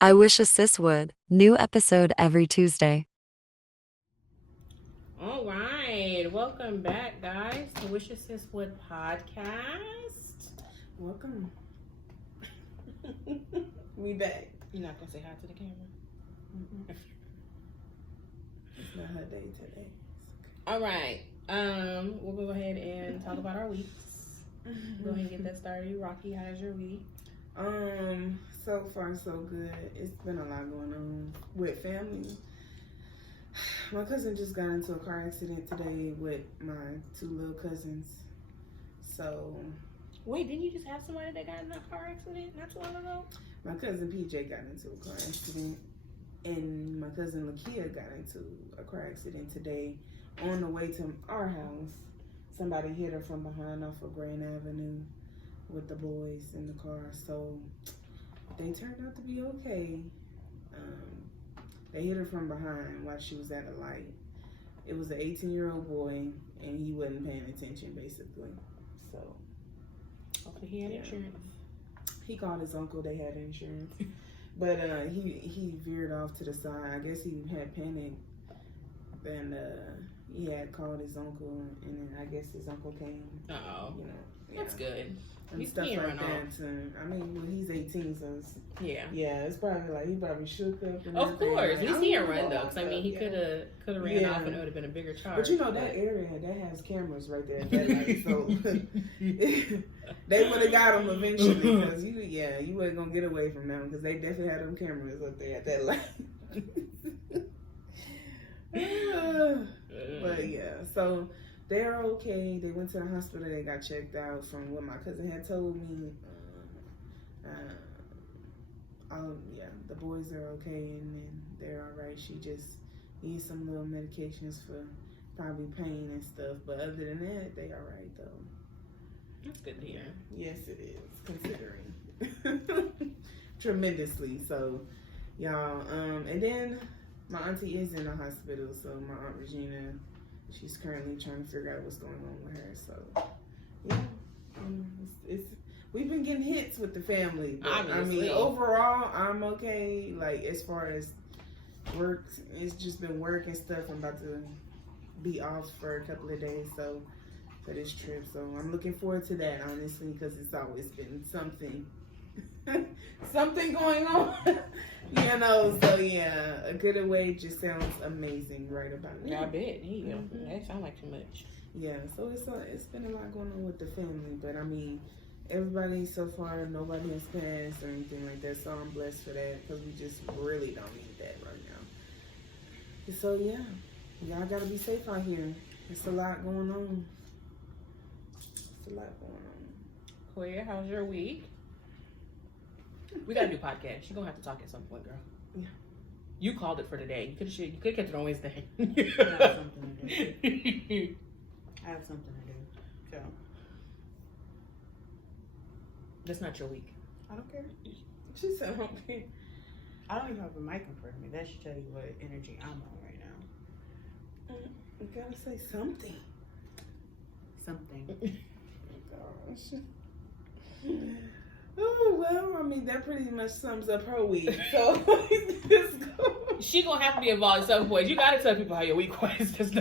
I Wish a Sis Would. New episode every Tuesday. All right, welcome back, guys, to Wish a Sis Would podcast. Welcome. We back. You're not gonna say hi to the camera. It's not her day today. All right, we'll go ahead and talk about our weeks. Go ahead and get that started. Rocky, how's your week? So far so good. It's been a lot going on with family. My cousin just got into a car accident today with my two little cousins. So Wait, didn't you just have somebody that got in a car accident not too long ago? my cousin PJ got into a car accident, and my cousin Lakia got into a car accident today on the way to our house. Somebody hit her from behind off of Grand Avenue with the boys in the car. So they turned out to be okay. They hit her from behind while she was at a light. It was an 18-year-old boy, and he wasn't paying attention, basically. So Hopefully he had insurance. he called his uncle. They had insurance, but he veered off to the side. I guess he had panicked, and he had called his uncle, and then I guess his uncle came. Uh-oh. You know, That's good. and He's stuff being like run off. that. And, I mean, well, he's 18, so it's, Yeah. it's probably like he probably shook up. And Of everything. course, Like, at least I'm he didn't gonna run go though, because I mean he yeah. could have ran off and it would have been a bigger charge. But you know that area that has cameras right there at that light, so they would have got him eventually. Because you wasn't gonna get away from them because they definitely had them cameras up there at that light. But yeah, so they're okay. They went to the hospital. They got checked out. From what my cousin had told me, the boys are okay and they're all right. She just needs some little medications for probably pain and stuff. But other than that, they all right though. That's good to hear. Yes, it is, considering tremendously. So, y'all, and then my auntie is in the hospital. So my aunt Regina, she's currently trying to figure out what's going on with her. So, yeah, it's we've been getting hits with the family. But, I mean, overall, I'm okay. Like, as far as work, it's just been work and stuff. I'm about to be off for a couple of days, so for this trip. So I'm looking forward to that, honestly, because it's always been something, something going on. You know, so yeah, a good away just sounds amazing right about now. I bet. There you go. That sounds like too much. Yeah, so it's been a lot going on with the family, but I mean, everybody so far, nobody has passed or anything like that, so I'm blessed for that because we just really don't need that right now. So yeah, y'all gotta be safe out here. It's a lot going on. It's a lot going on. Coia, how's your week? We gotta do podcast. You're gonna have to talk at some point, girl. Yeah. You called it for today. You could have kept it on Wednesday. I have something to do. I have something to do. So That's not your week. I don't care. She said, okay. I don't even have a mic in front of me. That should tell you what energy I'm on right now. You gotta say something. Something. Gosh. Oh, well, I mean, that pretty much sums up her week. So, let's go. She gonna have to be involved at some point. You gotta tell people how your week was. That's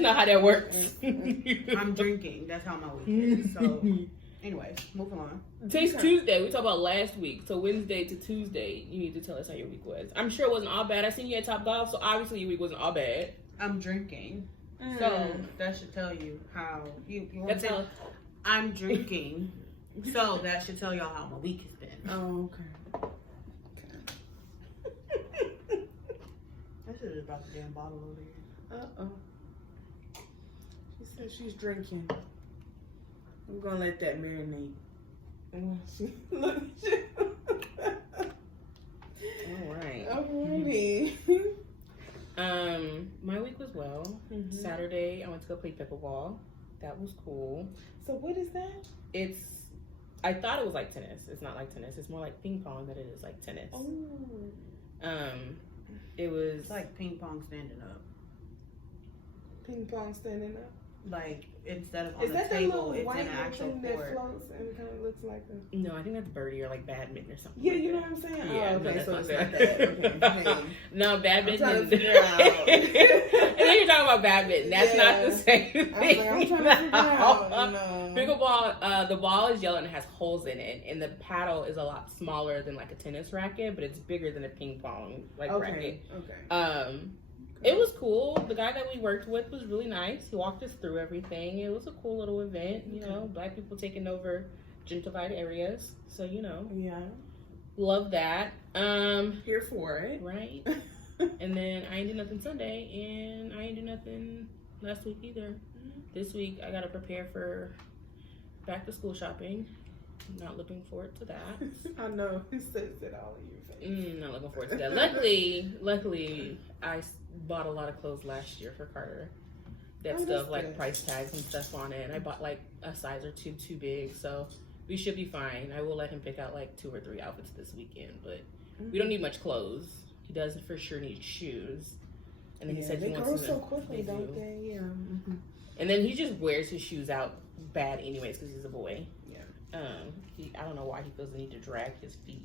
not how that works. I'm drinking. That's how my week is. So, anyways, moving on. Today's Tuesday. We talked about last week. So Wednesday to Tuesday, you need to tell us how your week was. I'm sure it wasn't all bad. I seen you at Top Golf, so obviously your week wasn't all bad. I'm drinking. So, that should tell you how you That's how. I'm drinking. So, that should tell y'all how my week has been. Oh, okay. I should have brought the damn bottle over here. Uh-oh. She said she's drinking. I'm gonna let that marinate. Look at you. All right. Alrighty. My week was well. Mhm. Saturday, I went to go play pickleball. That was cool. So what is that? I thought it was like tennis. It's not like tennis. It's more like ping pong than it is like tennis. Oh. It was It's like ping pong standing up. Ping pong standing up. Like, instead of on Is the that the table, little it's white in an actual thing that court. floats and kind of looks like a... No, I think that's birdie or like badminton or something. Yeah, like you know that. what I'm saying? Yeah, oh, no, okay, that's so not it's that. not that. Okay. No, badminton. I'm trying to figure out. And then you're talking about badminton. That's Yeah. not the same thing. I was like, I'm trying to figure out, you know. Pickleball, the ball is yellow and it has holes in it, and the paddle is a lot smaller than like a tennis racket, but it's bigger than a ping pong racket. Okay. It was cool. The guy that we worked with was really nice. He walked us through everything. It was a cool little event. You know, Black people taking over gentrified areas. So, you know, Yeah. love that. Here for it. Right. And then I ain't do nothing Sunday, and I ain't do nothing last week either. This week I gotta prepare for back to school shopping. Not looking forward to that. I know. He says it all in your face. Not looking forward to that. Luckily, I bought a lot of clothes last year for Carter. That Oh, stuff that's like good. price tags and stuff on it. And I bought like a size or two too big, so we should be fine. I will let him pick out like 2 or 3 outfits this weekend, but we don't need much clothes. He does for sure need shoes. And then he said they he go wants to. so quickly, They don't do. they? Yeah. And then he just wears his shoes out bad anyways because he's a boy. Yeah. I don't know why he feels the need to drag his feet.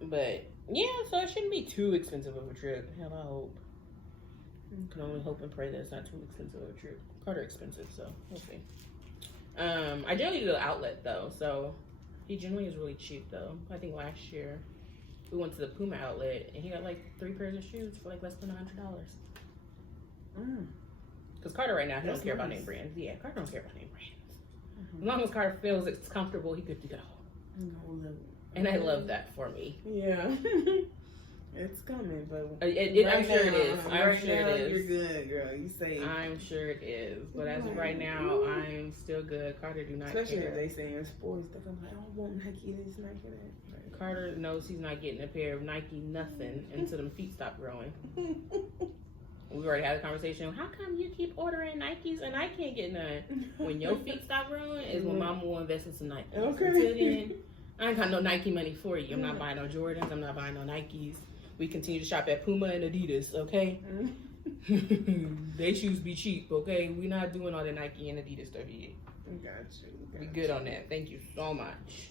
But yeah, so it shouldn't be too expensive of a trip. Hell, I hope. Can only hope and pray that it's not too expensive of a trip. Carter expensive, so we'll see. I generally do the outlet though, so he generally is really cheap though. I think last year we went to the Puma outlet and he got like 3 pairs of shoes for like less than $100. Because Carter right now, he don't care about name brands. Yeah, Carter don't care about name brands. As long as Carter feels it's comfortable, he good to go. And I love that for me. Yeah. It's coming, but I'm sure it is. I'm sure it is. You're good, girl. You say. I'm sure it is. But as of right now, I'm still good. Carter do not Especially care. if they say in sports stuff. I'm like, I don't want Nike this, Nike that. Carter knows he's not getting a pair of Nike nothing until them feet stop growing. We already had a conversation. How come you keep ordering Nikes and I can't get none? When your feet stop growing is when Mama will invest in some Nikes. Okay. Until then, I ain't got no Nike money for you. I'm not buying no Jordans. I'm not buying no Nikes. We continue to shop at Puma and Adidas, okay? They shoes be cheap, okay? We not doing all the Nike and Adidas stuff yet. Got you. We good on that. Thank you so much.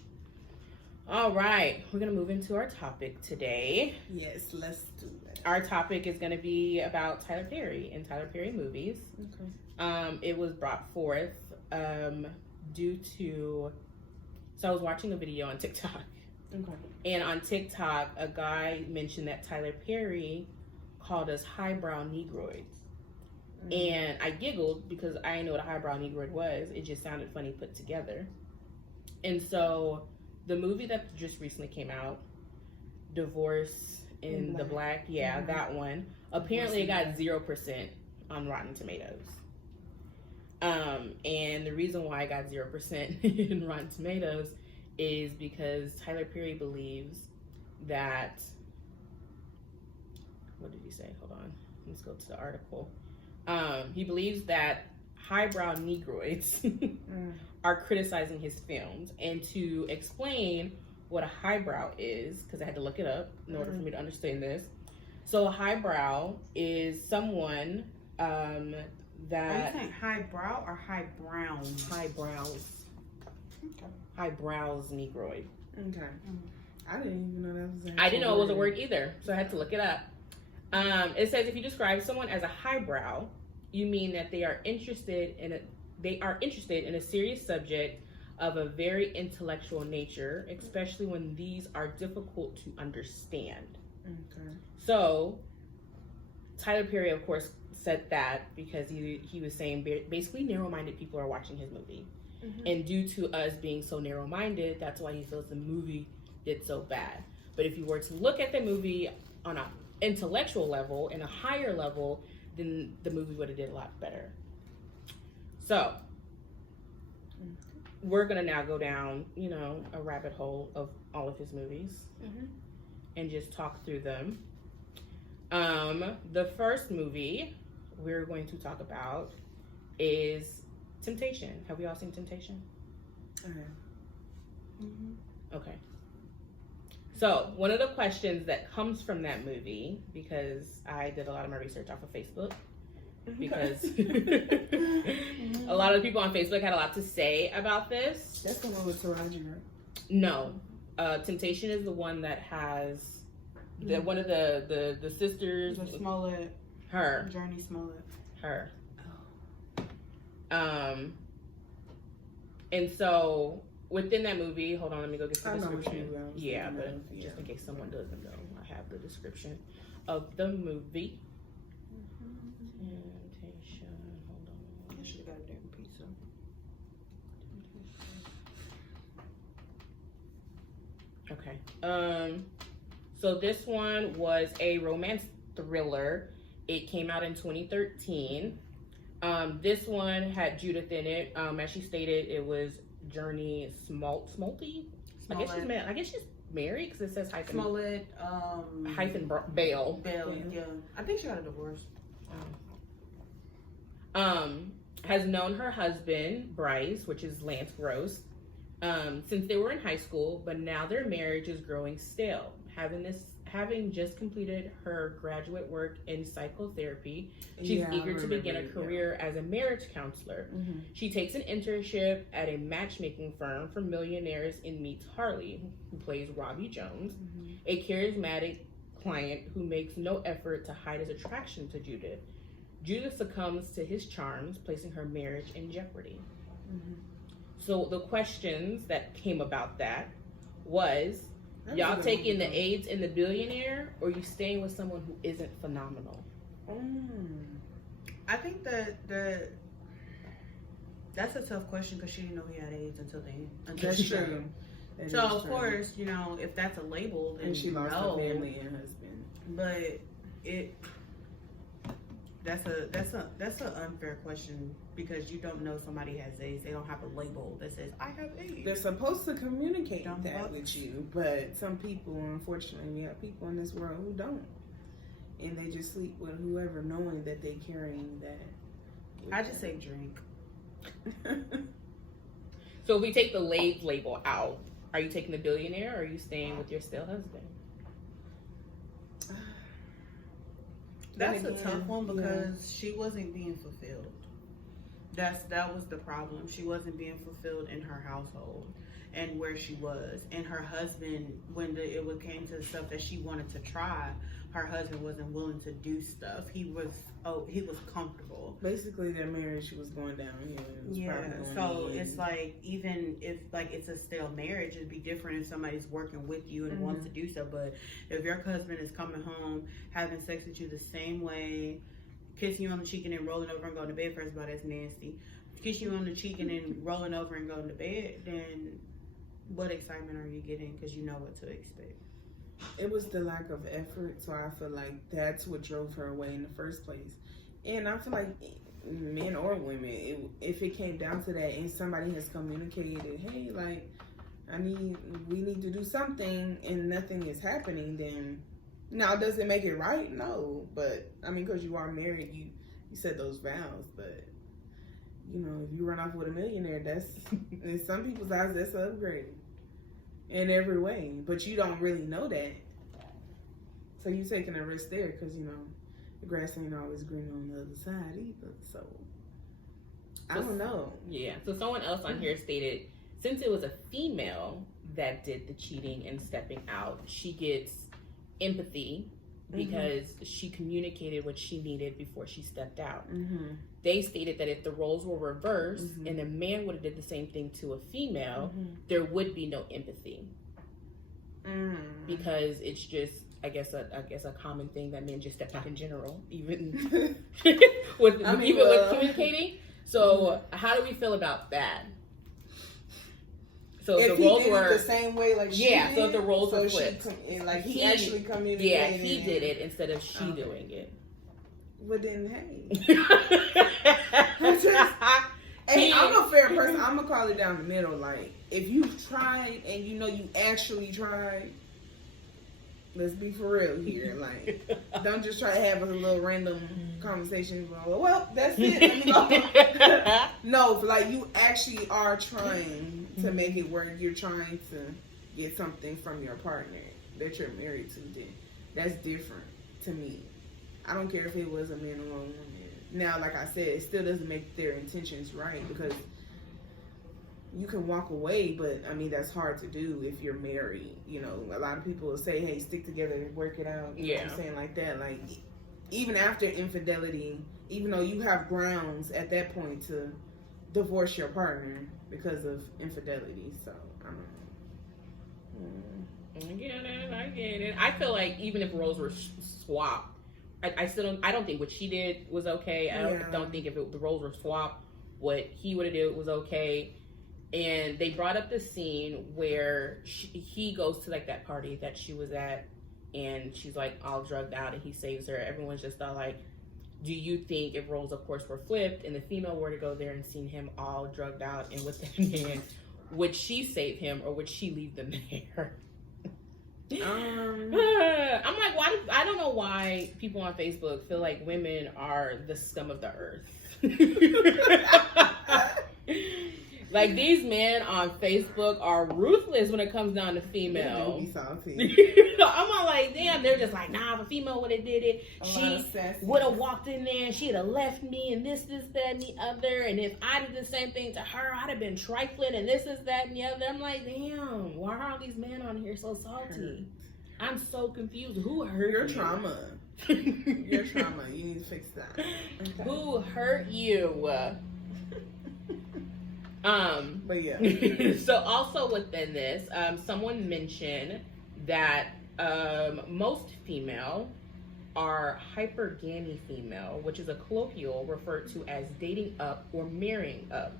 All right, we're gonna move into our topic today. Yes, let's do that. Our topic is gonna be about Tyler Perry and Tyler Perry movies. Okay. It was brought forth due to. So I was watching a video on TikTok. Okay. And on TikTok, a guy mentioned that Tyler Perry called us highbrow negroids. And I giggled because I didn't know what a highbrow negroid was. It just sounded funny put together. And so the movie that just recently came out, Divorce in the Black, that one, apparently it got 0% on Rotten Tomatoes. And the reason why I got 0% in Rotten Tomatoes is because Tyler Perry believes that, what did he say? Hold on. Let's go to the article. He believes that highbrow negroids are criticizing his films. And to explain what a highbrow is, because I had to look it up in order for me to understand this. So a highbrow is someone that... Are you saying highbrow or high brown? Highbrows. Okay. Highbrows negroid. Okay. I didn't even know that was. I didn't know it was a word either, so I had to look it up. It says if you describe someone as a highbrow, you mean that they are interested in a serious subject of a very intellectual nature, especially when these are difficult to understand. Okay. So Tyler Perry, of course, said that because he was saying basically narrow-minded people are watching his movie. And due to us being so narrow-minded, that's why he feels the movie did so bad. But if you were to look at the movie on an intellectual level and a higher level, then the movie would have did a lot better. So we're gonna now go down, a rabbit hole of all of his movies and just talk through them. The first movie we're going to talk about is Temptation. Have we all seen Temptation? Okay. So one of the questions that comes from that movie, because I did a lot of my research off of Facebook, because a lot of the people on Facebook had a lot to say about this. That's the one with Taraji, right? No, Temptation is the one that has one of the sisters. The Smollett. Her. Journey Smollett. Her. And so within that movie, hold on, let me go get the description. Yeah, but just in case someone doesn't know, I have the description of the movie. Temptation. Hold on. I should have got a damn pizza. Okay. So this one was a romance thriller. It came out in 2013. This one had Judith in it. As she stated, it was Journey Smollett. I guess she's married because it says hyphen. Smollett. Hyphen Bale. Yeah. I think she got a divorce. Has known her husband Bryce, which is Lance Gross, since they were in high school, but now their marriage is growing stale. Having just completed her graduate work in psychotherapy, she's eager to begin a career as a marriage counselor. Mm-hmm. She takes an internship at a matchmaking firm for millionaires and meets Harley, who plays Robbie Jones, a charismatic client who makes no effort to hide his attraction to Judith. Judith succumbs to his charms, placing her marriage in jeopardy. So the questions that came about that was, y'all taking the AIDS and the billionaire, or you staying with someone who isn't phenomenal? I think that that's a tough question because she didn't know he had AIDS until then. That's true. So of course, you know, if that's a label, then and she lost her family and husband. But that's an unfair question because you don't know somebody has AIDS. They don't have a label that says I have AIDS. They're supposed to communicate that with you, but some people, unfortunately, we have people in this world who don't, and they just sleep with whoever, knowing that they're carrying that. I just say drink. So if we take the AIDS label out, are you taking the billionaire, or are you staying with your still husband? That's a tough one because she wasn't being fulfilled. That was the problem. She wasn't being fulfilled in her household and where she was. And her husband, when it came to stuff that she wanted to try, her husband wasn't willing to do stuff. He was comfortable. Basically, their marriage was going downhill. So it's like, even if like it's a stale marriage, it'd be different if somebody's working with you and wants to do so. But if your husband is coming home, having sex with you the same way, kissing you on the cheek and then rolling over and going to bed, first of all, that's nasty. Kissing you on the cheek and then rolling over and going to bed, then what excitement are you getting? Because you know what to expect. It was the lack of effort, so I feel like that's what drove her away in the first place. And I feel like men or women, if it came down to that and somebody has communicated, hey, like, we need to do something, and nothing is happening, then now does it make it right? No, but I mean, because you are married, you said those vows, but you know, if you run off with a millionaire, that's in some people's eyes, that's an upgrade in every way, but you don't really know that, so you're taking a risk there because you know the grass ain't always green on the other side either. So I don't know. Yeah. So someone else on here stated, since it was a female that did the cheating and stepping out, she gets empathy because she communicated what she needed before she stepped out. They stated that if the roles were reversed and a man would have did the same thing to a female, there would be no empathy because it's just, I guess a common thing that men just step out in general, even with communicating. So how do we feel about that? So if the roles he did were it the same way, like she did, so the roles were flipped. He actually communicated. Yeah, he did it instead of she doing it. But then, hey, I'm a fair person. I'm gonna call it down the middle. Like, if you tried and you know you actually tried, let's be for real here. Like, don't just try to have a little random conversation. Well, that's it. Let me go. No, like you actually are trying to make it work. You're trying to get something from your partner that you're married to. Then that's different to me. I don't care if it was a man or a woman. Now, like I said, it still doesn't make their intentions right, because you can walk away, but I mean, that's hard to do if you're married. You know, a lot of people will say, hey, stick together and work it out. You know what I'm saying? Like that. Like, even after infidelity, even though you have grounds at that point to divorce your partner because of infidelity. So, I don't know. I get it. I feel like even if roles were swapped, I don't think what she did was okay. I don't think if the roles were swapped, what he would have did was okay. And they brought up the scene where he goes to like that party that she was at, and she's like all drugged out, and he saves her. Everyone's just all like, do you think if roles, of course, were flipped and the female were to go there and seen him all drugged out and with that man, would she save him or would she leave them there? I'm like, why? I don't know why people on Facebook feel like women are the scum of the earth. Like, these men on Facebook are ruthless when it comes down to female. I'm all like, damn, they're just like, nah, if a female would have did it, she would have walked in there and she'd have left me and this, that, and the other. And if I did the same thing to her, I'd have been trifling and this, that, and the other. I'm like, damn, why are all these men on here so salty? I'm so confused. Who hurt your you? Trauma. Your trauma. You need to fix that. Okay. Who hurt you? But yeah. So also within this, someone mentioned that most female are hypergamy female, which is a colloquial referred to as dating up or marrying up.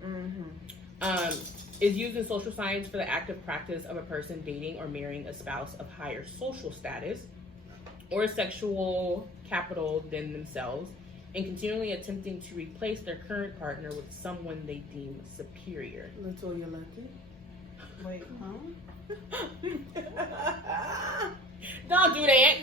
Is used in social science for the active practice of a person dating or marrying a spouse of higher social status or a sexual capital than themselves, and continually attempting to replace their current partner with someone they deem superior. Latoya Lucky. Wait, huh? Don't do that.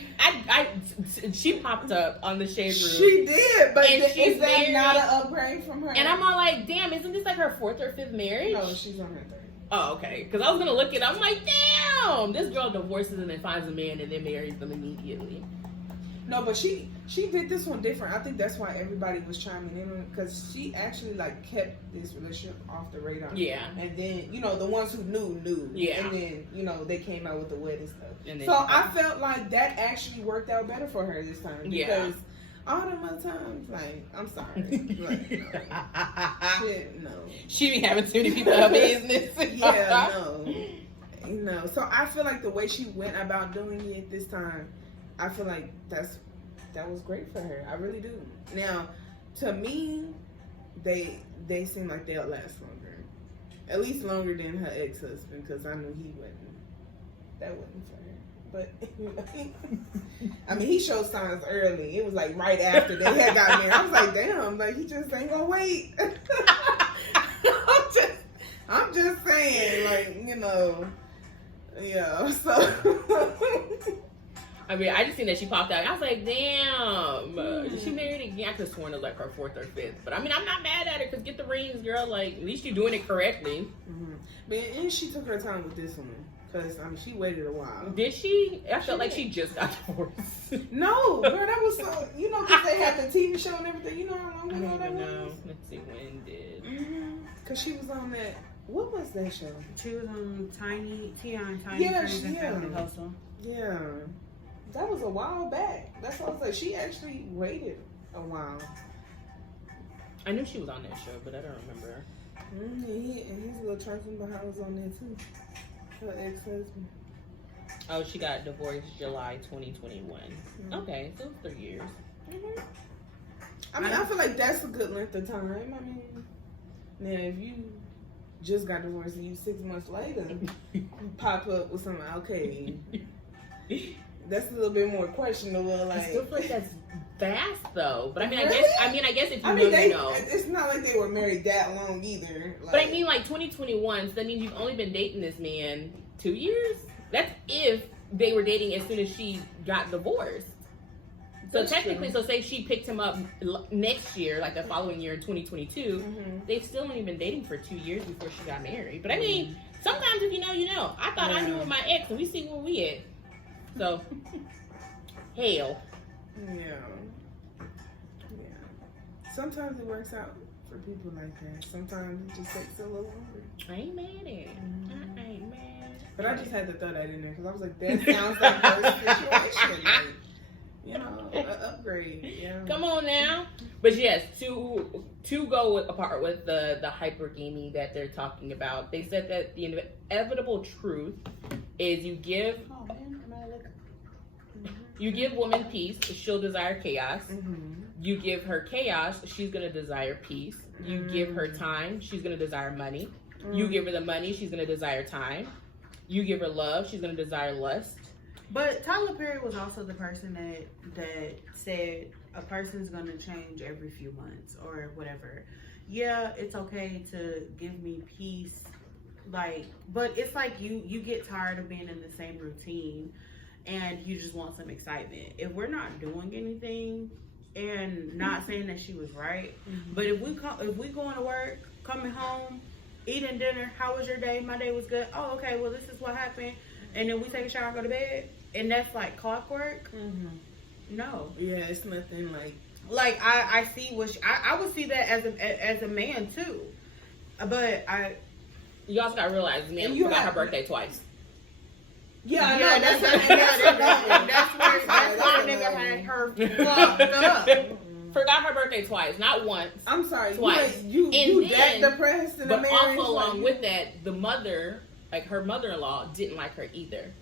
She popped up on the Shade Room. She did, but is that married, not an upgrade from her? And I'm all like, damn, isn't this like her 4th or 5th marriage? No, she's on her 3rd. Oh, okay. Because I was going to look at it. I'm like, damn, this girl divorces and then finds a man and then marries them immediately. No, but she did this one different. I think that's why everybody was chiming in, because she actually like kept this relationship off the radar. Yeah. And then, you know, the ones who knew. Yeah. And then, you know, they came out with the wedding stuff. And then, so I felt like that actually worked out better for her this time. Because all them other times, like, I'm sorry. Like, no. Shit, no. She be having too many people in her business. Yeah, no. You know, so I feel like the way she went about doing it this time, I feel like that was great for her. I really do. Now, to me, they seem like they'll last longer. At least longer than her ex-husband, because I knew he wouldn't. That wasn't for her. But, I mean, he showed signs early. It was like right after they had got married. I was like, damn, like, he just ain't gonna wait. I'm just saying, like, you know, yeah, so... I mean, I just seen that she popped out. I was like, damn. She married again. I could have sworn it was like her 4th or 5th. But I mean, I'm not mad at her, because get the rings, girl. Like, at least you're doing it correctly. But and she took her time with this one. Because, I mean, she waited a while. Did she? I felt like she just got divorced. No, girl, that was so, you know, because they had the TV show and everything. You know how long ago that know. was? Let's see, when did? Because she was on that, what was that show? She was on Tiny Yeah, Friends and Family Hustle. Yeah. That was a while back. That's what I was like. She actually waited a while. I knew she was on that show, but I don't remember. And he's a little trifling behind was on there too. Her ex-husband. Oh, she got divorced July 2021. Okay, so it's 3 years. I mean, I feel like that's a good length of time. I mean, now if you just got divorced and you 6 months later you pop up with something, okay, that's a little bit more questionable. Like, I still feel like that's fast though. But I mean, really? I guess if you know, they, you know. It's not like they were married that long either. Like, but I mean, like 2021, so that means you've only been dating this man 2 years. That's if they were dating as soon as she got divorced. So that's technically, true. so say she picked him up next year, like the following year in 2022, they've still only been dating for 2 years before she got married. But I mean, sometimes if you know, you know. I thought I knew with my ex, and we see where we at. So, hell. Yeah. Sometimes it works out for people like that. Sometimes it just takes a little longer. I ain't mad at it. I ain't mad. But I just had to throw that in there because I was like, that sounds like her situation. Like, you know, an upgrade. Yeah. Come on now. But yes, to go apart with the hypergamy that they're talking about, they said that the inevitable truth is you give woman peace, she'll desire chaos. You give her chaos, she's gonna desire peace. You give her time, she's gonna desire money. You give her the money, she's gonna desire time. You give her love, she's gonna desire lust. But Tyler Perry was also the person that said a person's gonna change every few months or whatever. Yeah, it's okay to give me peace, like, but it's like you get tired of being in the same routine and you just want some excitement. If we're not doing anything, and not saying that she was right, but if we going to work, coming home, eating dinner, how was your day? My day was good. Oh, okay, well, this is what happened. And then we take a shower and go to bed. And that's like clockwork. No. Yeah, it's nothing like I see I would see that as a man too. But you also gotta realize men forgot her birthday twice. Yeah, I know. That's why nigga had her fucked up. Forgot her birthday twice, not once. I'm sorry, twice. You that depressed in a marriage. But also along with that, the mother, like her mother-in-law, didn't like her either.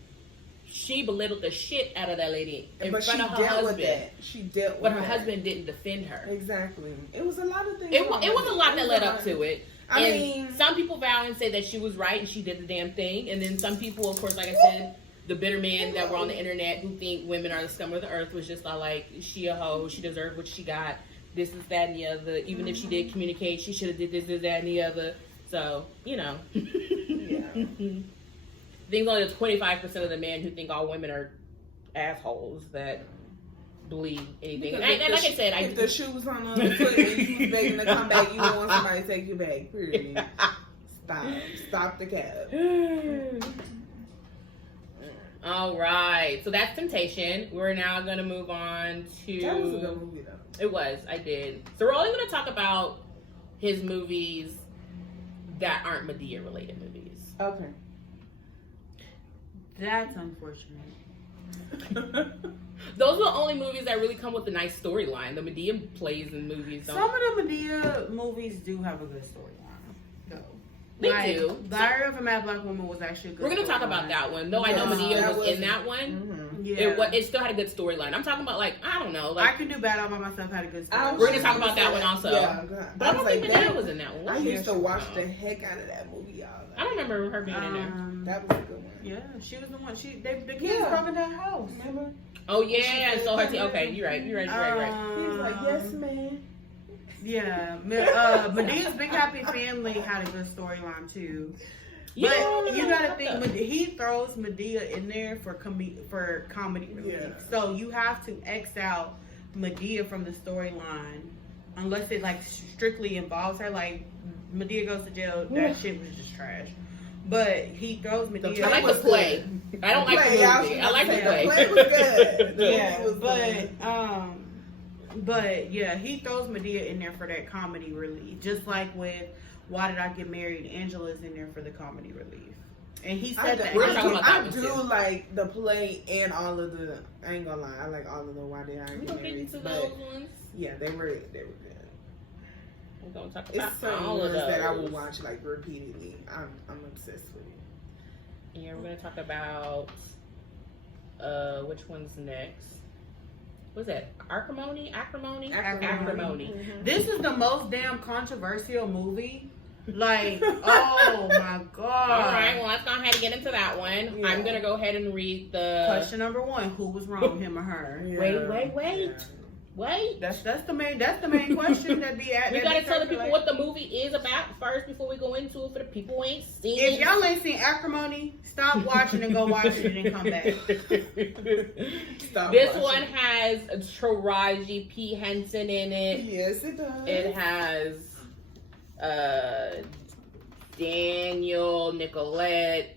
She belittled the shit out of that lady in front of her husband. She dealt with but her husband didn't defend her. Exactly. It was a lot of things. It was a lot that led up to it. I mean, some people vow and say that she was right and she did the damn thing, and then some people, of course, like I said, the bitter men that were on the internet who think women are the scum of the earth was just like, she a hoe, she deserved what she got, this is that and the other. Even if she did communicate, she should have did this, that, and the other. So, you know. Yeah. I think only 25% of the men who think all women are assholes that believe anything. And like I said, if the shoes on the foot and you was begging to come back, you don't want somebody to take you back. Period. Stop the cab. All right, so that's Temptation. We're now going to move on to... That was a good movie, though. It was, I did. So we're only going to talk about his movies that aren't Madea-related movies. Okay. That's unfortunate. Those are the only movies that really come with a nice storyline. The Madea plays in movies don't. Some of the Madea movies do have a good storyline, though. They do. Diary of a Mad Black Woman was actually a good We're going to talk about that one. Though I know Madea was in that one. Mm-hmm. Yeah. It still had a good storyline. I'm talking about, like, I don't know. Like, I Can Do Bad All By Myself had a good storyline. We're going to talk about that one also. Yeah, but I don't think Madea was in that one. I used to watch the heck out of that movie, y'all. I don't remember her being in there. That was a good one. Yeah, she was the one. The kids broke into that house. Remember? Oh yeah, so her okay, you're right. He was like, yes, man. Yeah, Medea's Big Happy Family had a good storyline too. But you gotta think, he throws Madea in there for comedy relief. Yeah. So you have to X out Madea from the storyline unless it like strictly involves her. Like Madea goes to jail, that shit was just trash. But he throws Madea. I like the play. I don't like the movie. I like the play. The play was good. Yeah, but yeah, he throws Madea in there for that comedy relief. Just like with Why Did I Get Married? Angela's in there for the comedy relief. And he said that. I do like the play and all of the. I ain't gonna lie, I like all of the Why Did I Get Married? But yeah, they were good. We're gonna talk about it's some all of those that I will watch like repeatedly. I'm obsessed with it. Yeah, we're gonna talk about which one's next. What's that? Acrimony. Mm-hmm. This is the most damn controversial movie. Like, oh my god! All right, well, let's go ahead and get into that one. Yeah. I'm gonna go ahead and read the question number 1: who was wrong, him or her? Yeah. Wait. Yeah. Wait. That's the main question that be at. We gotta tell the people what the movie is about first before we go into it for the people who ain't seen it. If y'all ain't seen Acrimony, stop watching and go watch it and then come back. This one has Taraji P. Henson in it. Yes, it does. It has Daniel, Nicolette.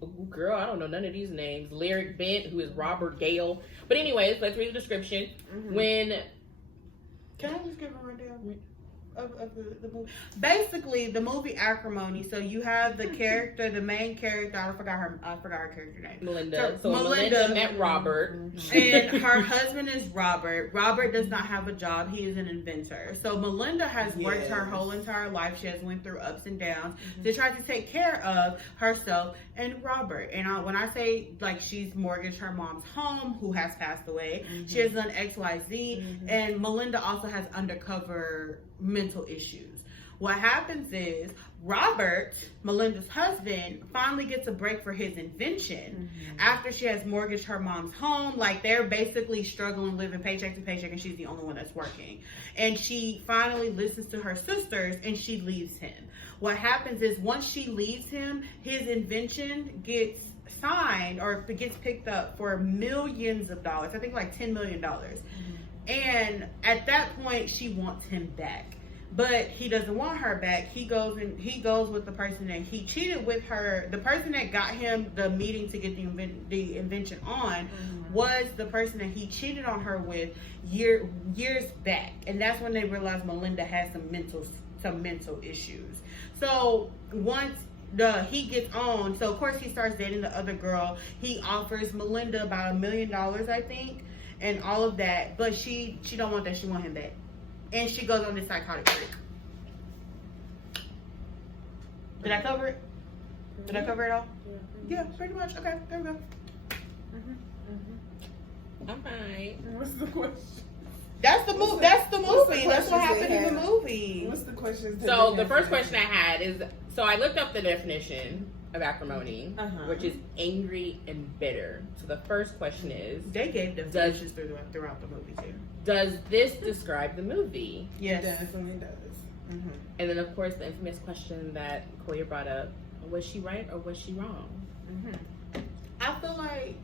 Ooh, girl, I don't know none of these names. Lyric Bent, who is Robert Gale. But anyways, let's read the description. Mm-hmm. When Can I just give a rundown of the movie? Basically, the movie Acrimony. So you have the character, the main character. I forgot her character name. Melinda. So Melinda met Robert, and her husband is Robert. Robert does not have a job. He is an inventor. So Melinda has worked her whole entire life. She has went through ups and downs to try to take care of herself and Robert. And when I say like she's mortgaged her mom's home, who has passed away, she has done XYZ, and Melinda also has undercover mental issues. What happens is Robert, Melinda's husband, finally gets a break for his invention after she has mortgaged her mom's home. Like, they're basically struggling, living paycheck to paycheck, and she's the only one that's working. And she finally listens to her sisters, and she leaves him. What happens is once she leaves him, his invention gets signed or gets picked up for millions of dollars. I think like $10 million. And at that point, she wants him back. But he doesn't want her back. He goes with the person that he cheated with her. The person that got him the meeting to get the invention on was the person that he cheated on her with years back. And that's when they realized Melinda had some mental issues. So once he gets on, so of course he starts dating the other girl. He offers Melinda about $1 million, I think, and all of that. But she don't want that. She want him back. And she goes on this psychotic break. Did I cover it? Did I cover it all? Yeah, pretty much. Okay, there we go. All right. What's the question? That's the movie. That's what happened in the movie. What's the question? So the first question I had is, so I looked up the definition of acrimony, which is angry and bitter. So the first question is, they gave definitions throughout the movie too. Does this describe the movie? Yes. It definitely does. And then of course the infamous question that Coia brought up, was she right or was she wrong? I feel like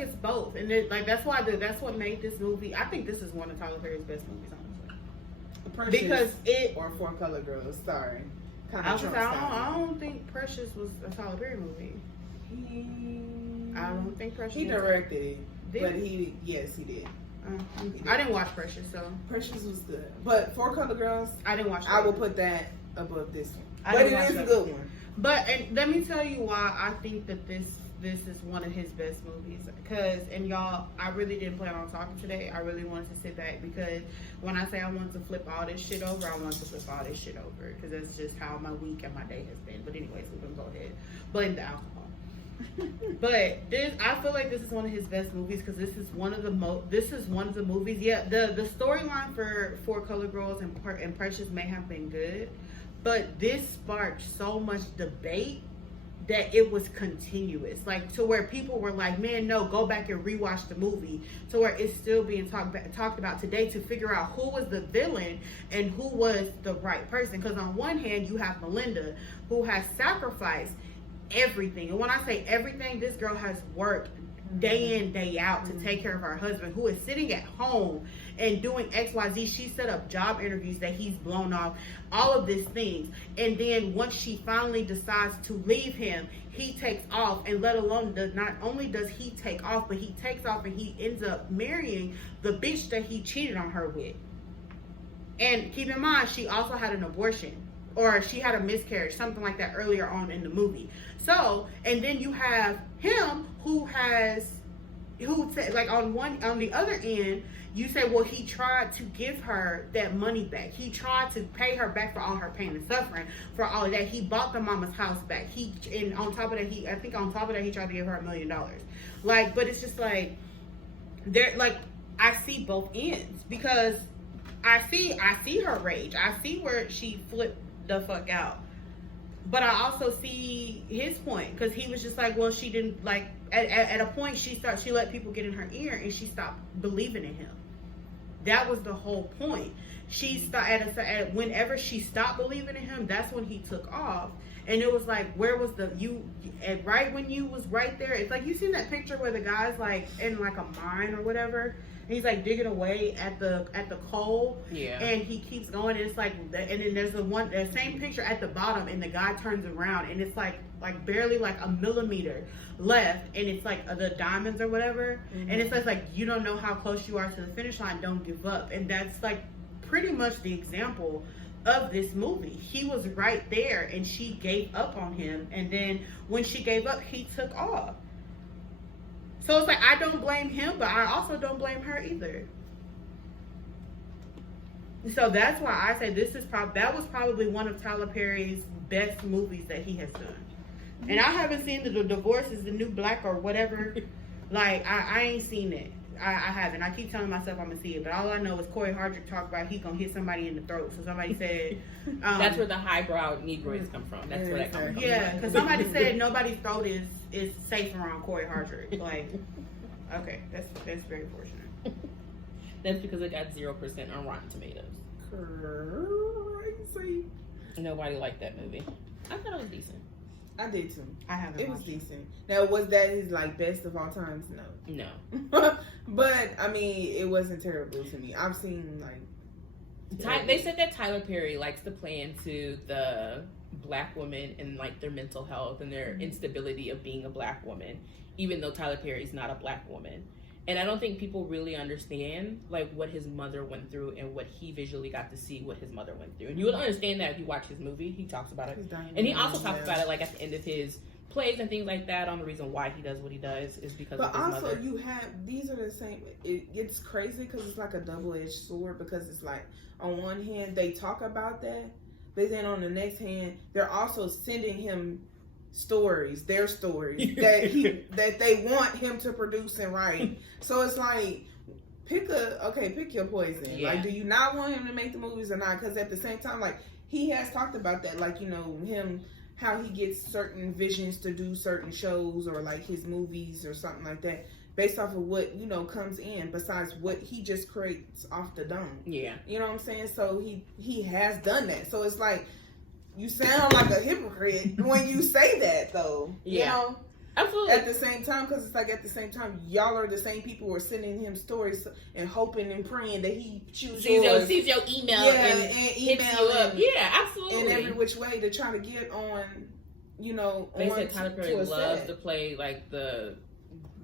it's both, and that's what made this movie. I think this is one of Tyler Perry's best movies, honestly. Because or Four Color Girls. Sorry. I don't think Precious was a Tyler Perry movie. I don't think Precious. He directed it, but he did. I didn't watch Precious, so Precious was good, but Four Color Girls, I didn't watch. I will put that above this one, but it is a good one. But and let me tell you why I think that this is one of his best movies. And y'all, I really didn't plan on talking today. I really wanted to sit back because when I say I want to flip all this shit over, I want to flip all this shit over because that's just how my week and my day has been. But anyways, we're gonna go ahead, blame the alcohol. But I feel like this is one of his best movies because this is one of the movies. Yeah, the storyline for Four Color Girls and Precious may have been good, but this sparked so much debate that it was continuous, like to where people were like, man, no, go back and rewatch the movie, to where it's still being talked about today to figure out who was the villain and who was the right person. Because on one hand, you have Melinda, who has sacrificed everything. And when I say everything, this girl has worked day in, day out to take care of her husband, who is sitting at home and doing XYZ. She set up job interviews that he's blown off, all of these things. And then once she finally decides to leave him, he takes off, and let alone not only does he take off, but he takes off and he ends up marrying the bitch that he cheated on her with. And keep in mind, she also had an abortion, or she had a miscarriage, something like that earlier on in the movie. So, and then you have him like on the other end, you say, well, he tried to give her that money back. He tried to pay her back for all her pain and suffering, for all of that. He bought the mama's house back. On top of that, he tried to give her $1 million. Like, but it's just like, I see both ends, because I see her rage. I see where she flipped the fuck out. But I also see his point, because he was just like, well, she didn't, like, at a point she let people get in her ear and she stopped believing in him. That was the whole point. She stopped whenever she stopped believing in him, that's when he took off. And it was like, where was and right when you was right there, it's like, you seen that picture where the guy's like in like a mine or whatever, and he's like digging away at the coal, and he keeps going, and it's like, and then there's the same picture at the bottom, and the guy turns around, and it's like barely like a millimeter left, and it's like the diamonds or whatever, and it says like, you don't know how close you are to the finish line, don't give up. And that's like pretty much the example of this movie. He was right there, and she gave up on him, and then when she gave up, he took off. So it's like, I don't blame him, but I also don't blame her either. So that's why I say that was probably one of Tyler Perry's best movies that he has done. And I haven't seen the Divorce is the New Black or whatever. Like, I ain't seen it. I haven't. I keep telling myself I'm gonna see it, but all I know is Coia Hardrick talked about he's gonna hit somebody in the throat. So somebody said that's where the highbrow Negroids come from. That's where that comes from. Yeah, because somebody said nobody's throat is safe around Coia Hardrick. Like, okay, that's very fortunate. That's because it got 0% on Rotten Tomatoes. Crazy. Nobody liked that movie. I thought it was decent. I did too. I haven't. It was decent. Now, was that his like best of all times? No. But I mean, it wasn't terrible to me. I've seen like. They said that Tyler Perry likes to play into the black woman and like their mental health and their instability of being a black woman, even though Tyler Perry is not a black woman. And I don't think people really understand like what his mother went through and what he visually got to see what his mother went through. And you would understand that if you watch his movie. He talks about it. And he also talks about it like at the end of his plays and things like that, on the reason why he does what he does is because of his mother. But also you have, these are the same, it's crazy because it's like a double-edged sword, because it's like on one hand they talk about that, but then on the next hand they're also sending him their stories that they want him to produce and write. So it's like, pick your poison. Like, do you not want him to make the movies or not? Because at the same time, like, he has talked about that, like, you know, how he gets certain visions to do certain shows or like his movies or something like that based off of what, you know, comes in besides what he just creates off the dome. Yeah. You know what I'm saying? So he has done that. So it's like, you sound like a hypocrite when you say that, though. Yeah. You know? Absolutely. At the same time, because it's like at the same time, y'all are the same people who are sending him stories and hoping and praying that he sees your email and email up. Yeah, absolutely. In every which way to try to get on, you know. They said Tyler Perry loves to play like the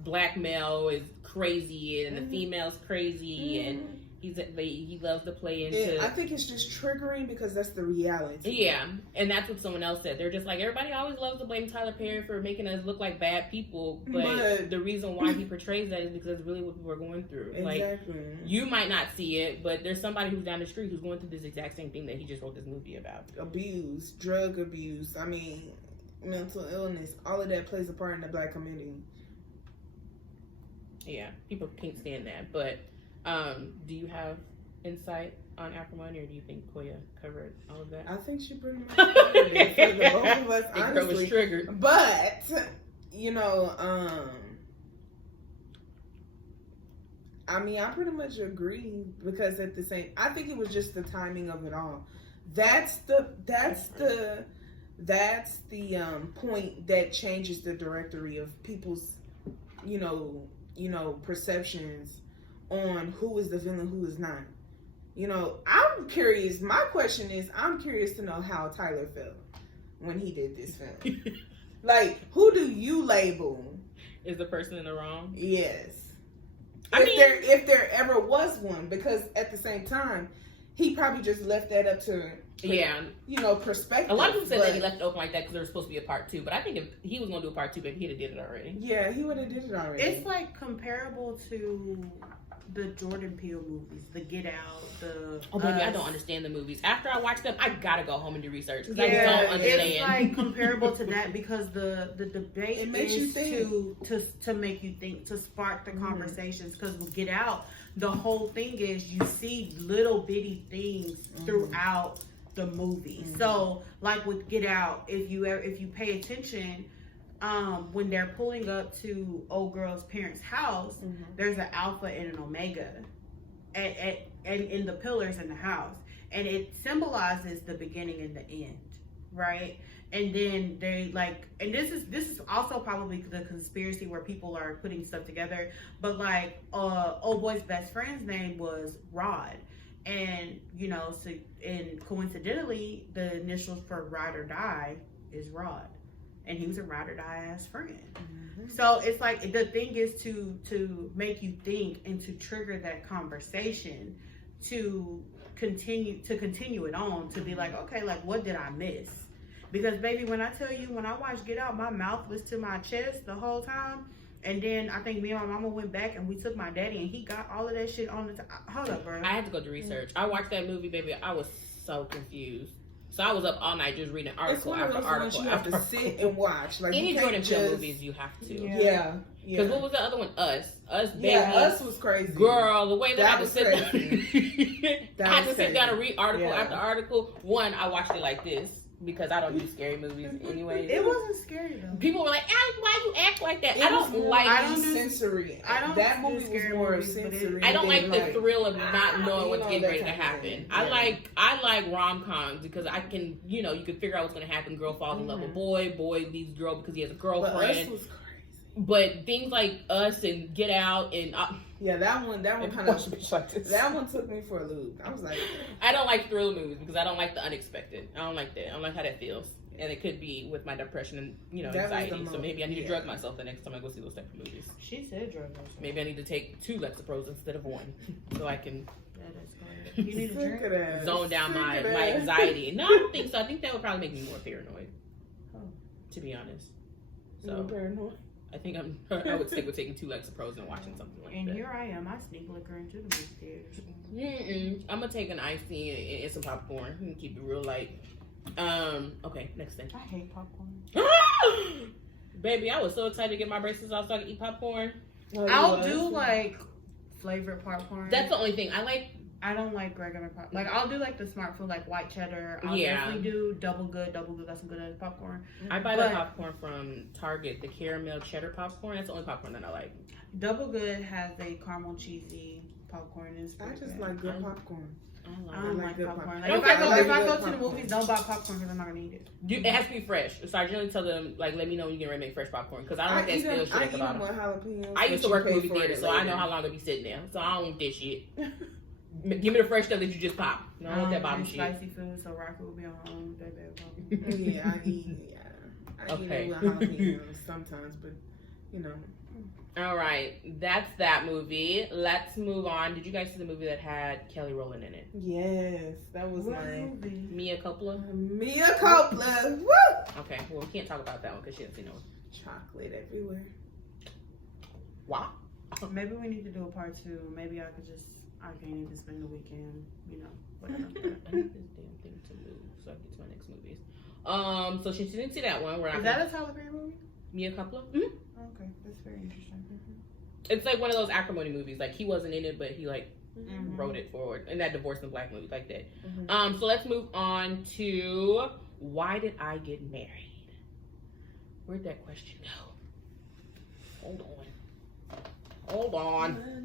black male is crazy and the female's crazy and. He loves to play into. I think it's just triggering because that's the reality. Yeah, and that's what someone else said. They're just like, everybody always loves to blame Tyler Perry for making us look like bad people, but the reason why he portrays that is because it's really what people are going through. Exactly. Like, you might not see it, but there's somebody who's down the street who's going through this exact same thing that he just wrote this movie about. Abuse, drug abuse. I mean, mental illness. All of that plays a part in the black community. Yeah, people can't stand that, but. Do you have insight on Acrimony, or do you think Coia covered all of that? I think she pretty much covered it for the both of us, honestly. Was triggered. But, you know, I mean, I pretty much agree because at the same, I think it was just the timing of it all. That's the point that changes the directory of people's, you know, perceptions on who is the villain, who is not. You know, I'm curious. My question is, I'm curious to know how Tyler felt when he did this film. Like, who do you label? Is the person in the wrong? Yes. If there ever was one, because at the same time, he probably just left that up to perspective. A lot of people said that he left it open like that because there was supposed to be a part 2. But I think if he was going to do a part 2, but he'd have did it already. Yeah, he would have did it already. It's like comparable to the Jordan Peele movies, the Get Out, the... Oh, baby, I don't understand the movies. After I watch them, I gotta go home and do research. Yeah, I don't understand. It's like comparable to that because the debate it makes you think. To make you think, to spark the conversations. Because with Get Out, the whole thing is you see little bitty things throughout the movie. So, like with Get Out, if you pay attention... when they're pulling up to old girl's parents' house, there's an alpha and an omega, and in the pillars in the house, and it symbolizes the beginning and the end, right? and then they like, and this is also probably the conspiracy where people are putting stuff together, but like old boy's best friend's name was Rod, and you know, so and coincidentally the initials for Ride or Die is Rod, and he was a ride or die ass friend. So it's like the thing is to make you think and to trigger that conversation to continue it on, to be like, okay, like what did I miss? Because baby, when I tell you, when I watched Get Out, my mouth was to my chest the whole time. And then I think me and my mama went back and we took my daddy and he got all of that shit on the hold up, bro. I had to go do research. I watched that movie, baby. I was so confused. So I was up all night just reading article after article. You have to sit and watch. Like any Jordan Peele movies, you have to. Yeah. Because what was the other one? Us, baby. Yeah, Us was crazy. Girl, the way that I had to sit down, I had to sit down and read article after article. One, I watched it like this because I don't do scary movies anyway. It wasn't scary though. People were like, why you act like that? I don't do sensory. That movie was more of sensory. I don't like the thrill of not knowing what's getting ready to happen. I like rom-coms because I can, you know, you can figure out what's going to happen. Girl falls in love with boy leaves girl because he has a girlfriend. But things like Us and Get Out and that one kind of that one took me for a loop. I was like, I don't like thriller movies because I don't like the unexpected. I don't like that. I don't like how that feels, and it could be with my depression and anxiety. So maybe I need to drug myself the next time I go see those type of movies. She said drug herself. Maybe I need to take 2 Lexapros instead of 1, so I can. You need to drink. Zone down my anxiety. No, I don't think so. I think that would probably make me more paranoid. To be honest. So paranoid. I think I would stick with taking 2 Lexapros and watching something like that. And here I am. I sneak liquor into the movie theaters. I'm gonna take an iced tea and some popcorn and keep it real light. Okay, next thing. I hate popcorn. Baby, I was so excited to get my braces off so I could eat popcorn. I'll do like flavored popcorn. That's the only thing I don't like regular popcorn. Like I'll do like the smart food, like white cheddar. I'll definitely do double good. Got some good popcorn. I buy the popcorn from Target, the caramel cheddar popcorn. That's the only popcorn that I like. Double Good has a caramel cheesy popcorn. I just like good popcorn. I don't like popcorn. Like, if I go to the movies, don't buy popcorn because I'm not gonna eat it. It has to be fresh. So I generally tell them, like, let me know when you get ready to make fresh popcorn because I don't like that stale shit at the bottom. I used to work in movie theater, so I know how long they'll be sitting there. So I don't want this shit. Give me the fresh stuff that you just pop. No, I want that bottom shit. Spicy food, so Rocky will be on her own. I eat it with jalapenos sometimes, but you know. All right, that's that movie. Let's move on. Did you guys see the movie that had Kelly Rowland in it? Yes, that was my movie. Mia Coppola. Mia Coppola. Woo! Okay, well we can't talk about that one because she hasn't seen it. Chocolate everywhere. Wow. Maybe we need to do a part 2. Maybe I can't even spend the weekend, whatever. I need this damn thing to move so I can get to my next movies. So she didn't see that one. Is that a Tyler Perry movie? Mia Coppola? Mm-hmm. Okay, that's very interesting. It's like one of those Acrimony movies. Like he wasn't in it, but he wrote it forward. And that Divorce in Black movie like that. Mm-hmm. So let's move on to Why Did I Get Married? Where'd that question go? Hold on. Where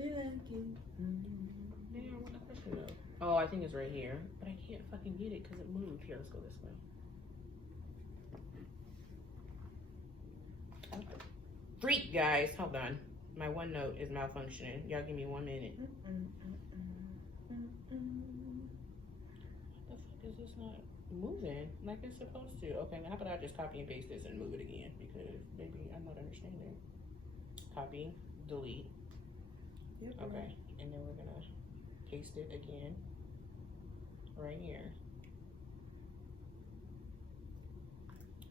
the question go? Oh, I think it's right here. But I can't fucking get it because it moved. Here, let's go this way. Freak, guys. Hold on. My OneNote is malfunctioning. Y'all give me 1 minute. What the fuck is this not moving like it's supposed to? Okay, how about I just copy and paste this and move it again? Because maybe I'm not understanding. Copy, delete. Yep, okay, and then we're gonna paste it again right here.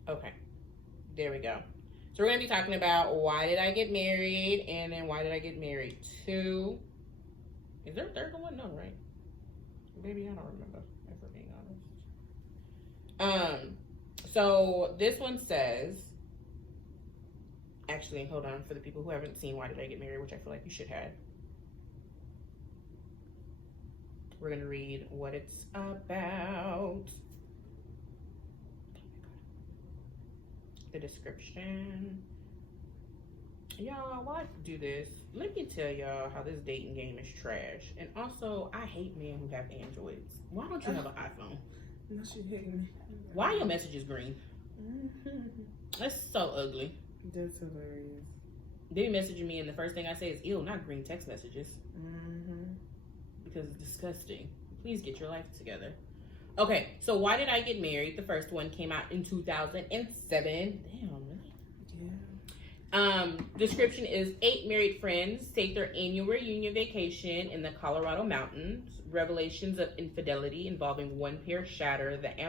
Okay, there we go. So we're going to be talking about why did I get married, and then why did I get married to... Is there a third one? No, right? Maybe I don't remember, if we're being honest. So this one says... Actually, hold on. For the people who haven't seen Why Did I Get Married, which I feel like you should have. We're going to read what it's about. The description. Y'all, why do this? Let me tell y'all how this dating game is trash. And also, I hate men who have Androids. Why don't you have an iPhone? No, she hating me. Why are your messages green? That's so ugly. That's hilarious. They be messaging me, and the first thing I say is, "Ew, not green text messages," because it's disgusting. Please get your life together. Okay, so why did I get married? The first one came out in 2007. Damn, really? Yeah. Description is 8 married friends take their annual reunion vacation in the Colorado mountains. Revelations of infidelity involving one pair shatter the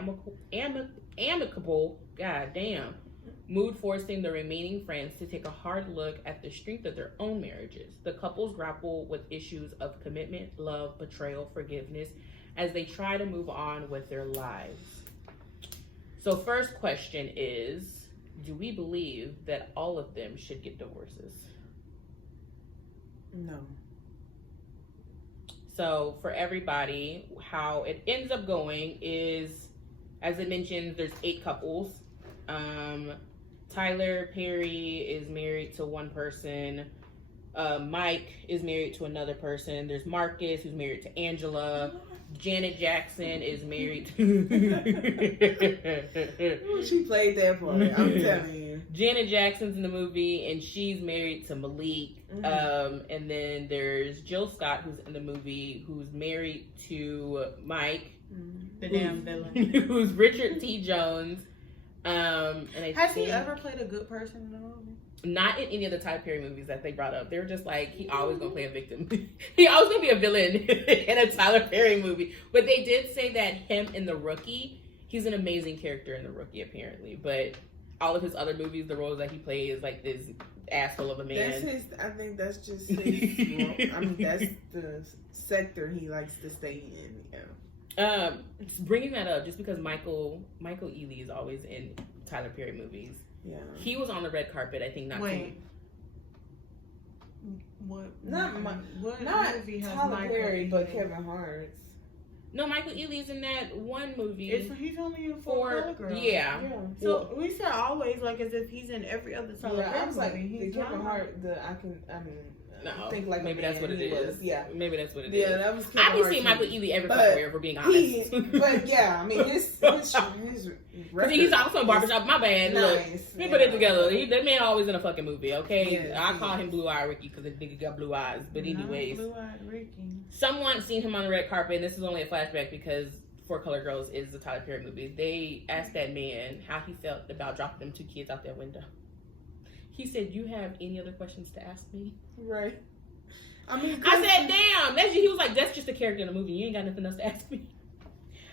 amicable, goddamn, mood, forcing the remaining friends to take a hard look at the strength of their own marriages. The couples grapple with issues of commitment, love, betrayal, forgiveness as they try to move on with their lives. So first question is, do we believe that all of them should get divorces? No. So for everybody, how it ends up going is, as I mentioned, there's 8 couples. Tyler Perry is married to one person. Mike is married to another person. There's Marcus, who's married to Angela. Janet Jackson is married to... She played that part, I'm telling you. Janet Jackson's in the movie, and she's married to Malik. And then there's Jill Scott, who's in the movie, who's married to Mike. The damn villain. Who's Richard T. Jones. And Has he ever played a good person in a movie? Not in any of the Tyler Perry movies that they brought up. They were just like, he always gonna play a victim. He always gonna be a villain in a Tyler Perry movie. But they did say that him in The Rookie, he's an amazing character in The Rookie, apparently. But all of his other movies, the roles that he plays is like this asshole of a man. That's his, I think that's just his role. I mean, that's the sector he likes to stay in, yeah. Bringing that up, just because Michael Ealy is always in Tyler Perry movies. Yeah. He was on the red carpet, I think, not Wait. What? Not what not movie has Tyler Michael Perry, but Ealy? Kevin Hart. No, Michael Ealy's in that one movie. He's only in Four Color Girls. Yeah. So we said always like as if he's in every other Tyler Perry I was like, movie. the He's Kevin not. Hart, No, think like maybe a that's man what it he is. was, yeah. Maybe that's what it is. Yeah, that was Kevin I've been Hart seeing too. Michael Ealy But everywhere, for being honest. But yeah, I mean, his He's also in Barbershop. My bad. Look, we put it together. That man always in a fucking movie, okay? Yes, I call him Blue Eye Ricky because the nigga got blue eyes. But anyways, Blue-eyed Ricky. someone seen him on the red carpet, and this is only a flashback because Four Color Girls is the Tyler Perry movie. They asked that man how he felt about dropping them 2 kids out their window. He said, "You have any other questions to ask me?" Right. I mean, I said, "Damn." He was like, "That's just a character in the movie. You ain't got nothing else to ask me."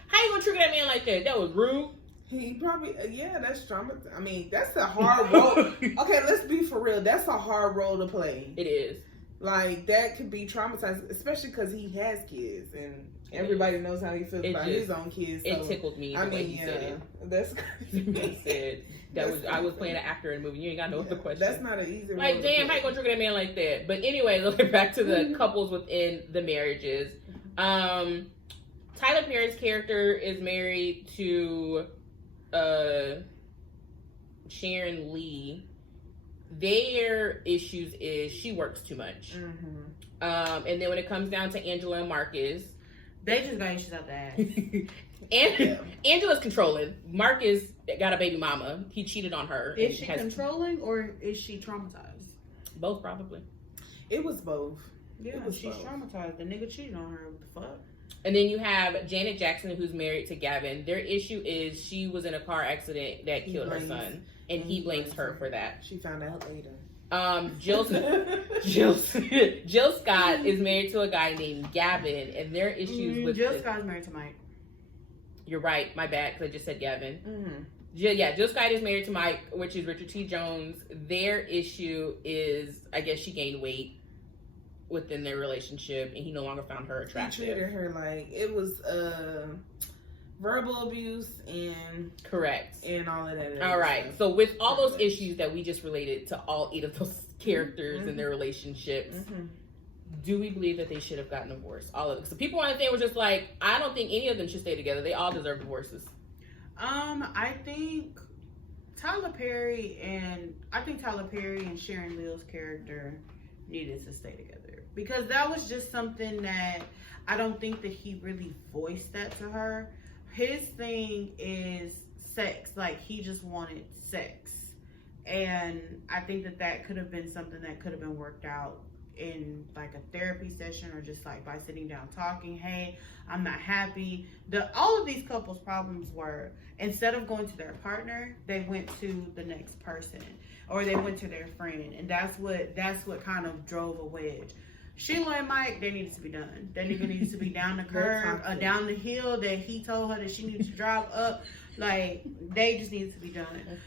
How you gonna trigger that man like that? That was rude. He probably, that's traumatizing. I mean, that's a hard role. Okay, let's be for real. That's a hard role to play. It is. Like, that could be traumatizing, especially because he has kids, and everybody knows how he feels about his own kids. So, It tickled me the way he said it. That's He said I was playing an actor in a movie. You ain't got no other questions. That's not an easy Like, role damn, to how you play. gonna trigger that man like that? But anyway, looking back to the couples within the marriages. Tyler Perry's character is married to Sharon Lee. Their issues is she works too much. And then when it comes down to Angela and Marcus, They just got issues out the ass. Angela's controlling. Marcus got a baby mama. He cheated on her. Is she controlling or is she traumatized? Both, probably. It was both. Yeah, It was she's both. traumatized. The nigga cheated on her. What the fuck? And then you have Janet Jackson, who's married to Gavin. Their issue is she was in a car accident that killed her son, and he blames her for that. She found out later. Jill Scott is married to a guy named Gavin, and their issues with Jill Scott's married to Mike. You're right, my bad, because I just said Gavin. Jill Scott is married to Mike, which is Richard T. Jones. Their issue is, I guess she gained weight within their relationship, and he no longer found her attractive. He treated her like it was verbal abuse and correct and all of that. All right. So with all those issues that we just related to all 8 of those characters and their relationships, do we believe that they should have gotten divorced? All of them. So people on the thing were just like, I don't think any of them should stay together. They all deserve divorces. I think Tyler Perry and Sharon Leal's character needed to stay together because that was just something that I don't think that he really voiced that to her. His thing is sex. Like, he just wanted sex. And I think that could have been something that could have been worked out in like a therapy session, or just like by sitting down talking. Hey, I'm not happy. All of these couples' problems were, instead of going to their partner, they went to the next person, or they went to their friend, and that's what kind of drove a wedge. Sheila and Mike, they needed to be done. That nigga needs to be down the curb, down the hill that he told her that she needed to drive up. Like, they just needed to be done.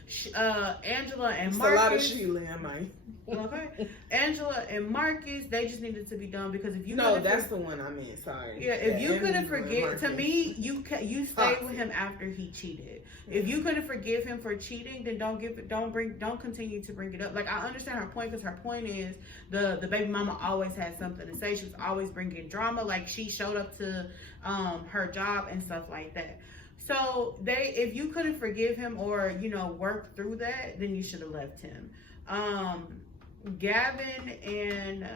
Angela and Marcus. A lot of Sheila and Mike. Okay. Angela and Marcus, they just needed to be done, because if you that's the one I meant. Sorry. Yeah, if you couldn't forget, to me, you stayed with him after he cheated. If you couldn't forgive him for cheating, then don't continue to bring it up. Like, I understand her point, because her point is the baby mama always had something to say. She was always bringing drama. Like, she showed up to her job and stuff like that. So if you couldn't forgive him or, work through that, then you should have left him. Gavin and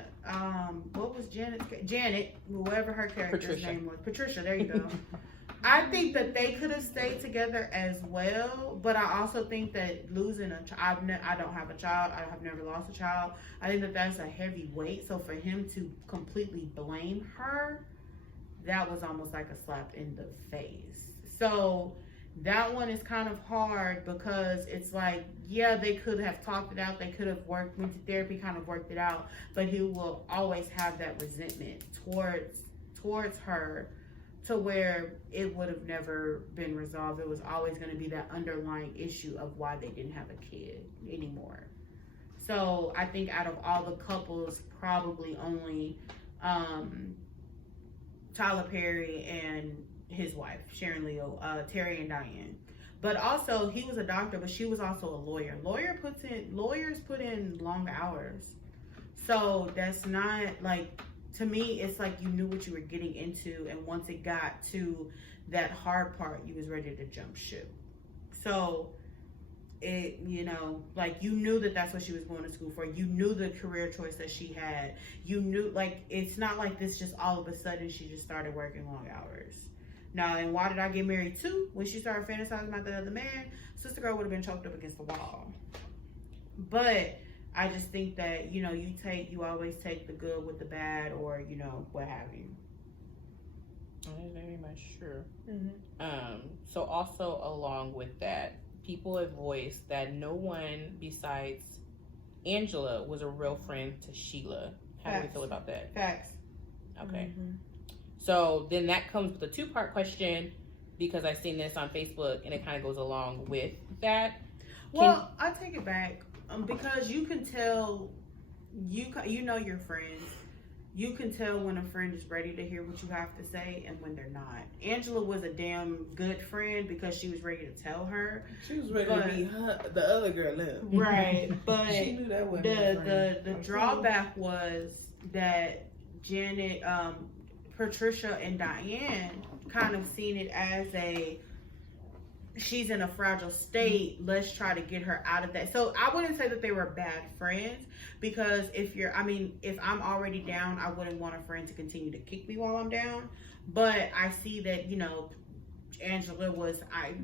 what was Janet, whoever her character's name was, Patricia, there you go. I think that they could have stayed together as well, but I also think that losing a child, I don't have a child, I have never lost a child, I think that that's a heavy weight. So for him to completely blame her, that was almost like a slap in the face. So that one is kind of hard, because it's like, yeah, they could have talked it out, they could have went to therapy, kind of worked it out, but he will always have that resentment towards her, to where it would have never been resolved. It was always going to be that underlying issue of why they didn't have a kid anymore. So I think out of all the couples, probably only Tyler Perry and his wife, Sharon Leo, Terry and Diane. But also, he was a doctor, but she was also a lawyer. Lawyers put in long hours. So that's not like, to me, it's like you knew what you were getting into, and once it got to that hard part, you was ready to jump ship. So it, like, you knew that that's what she was going to school for. You knew the career choice that she had. You knew, like, it's not like this just all of a sudden she just started working long hours. Now, and why did I get married too? When she started fantasizing about the other man, sister girl would have been choked up against the wall. But I just think that, you always take the good with the bad, or, what have you. That is very much true. Mm-hmm. So also along with that, people have voiced that no one besides Angela was a real friend to Sheila. How do we feel about that? Facts. Okay. Mm-hmm. So then that comes with a two-part question, because I've seen this on Facebook and it kind of goes along with that. Well, I take it back, because you can tell, you know your friends. You can tell when a friend is ready to hear what you have to say and when they're not. Angela was a damn good friend because she was ready to tell her. She was ready to be the other girl left. Right, but she knew that wasn't the drawback was that Janet, Patricia and Diane kind of seen it as she's in a fragile state, let's try to get her out of that. So I wouldn't say that they were bad friends, because if I'm already down, I wouldn't want a friend to continue to kick me while I'm down. But I see that, Angela was, I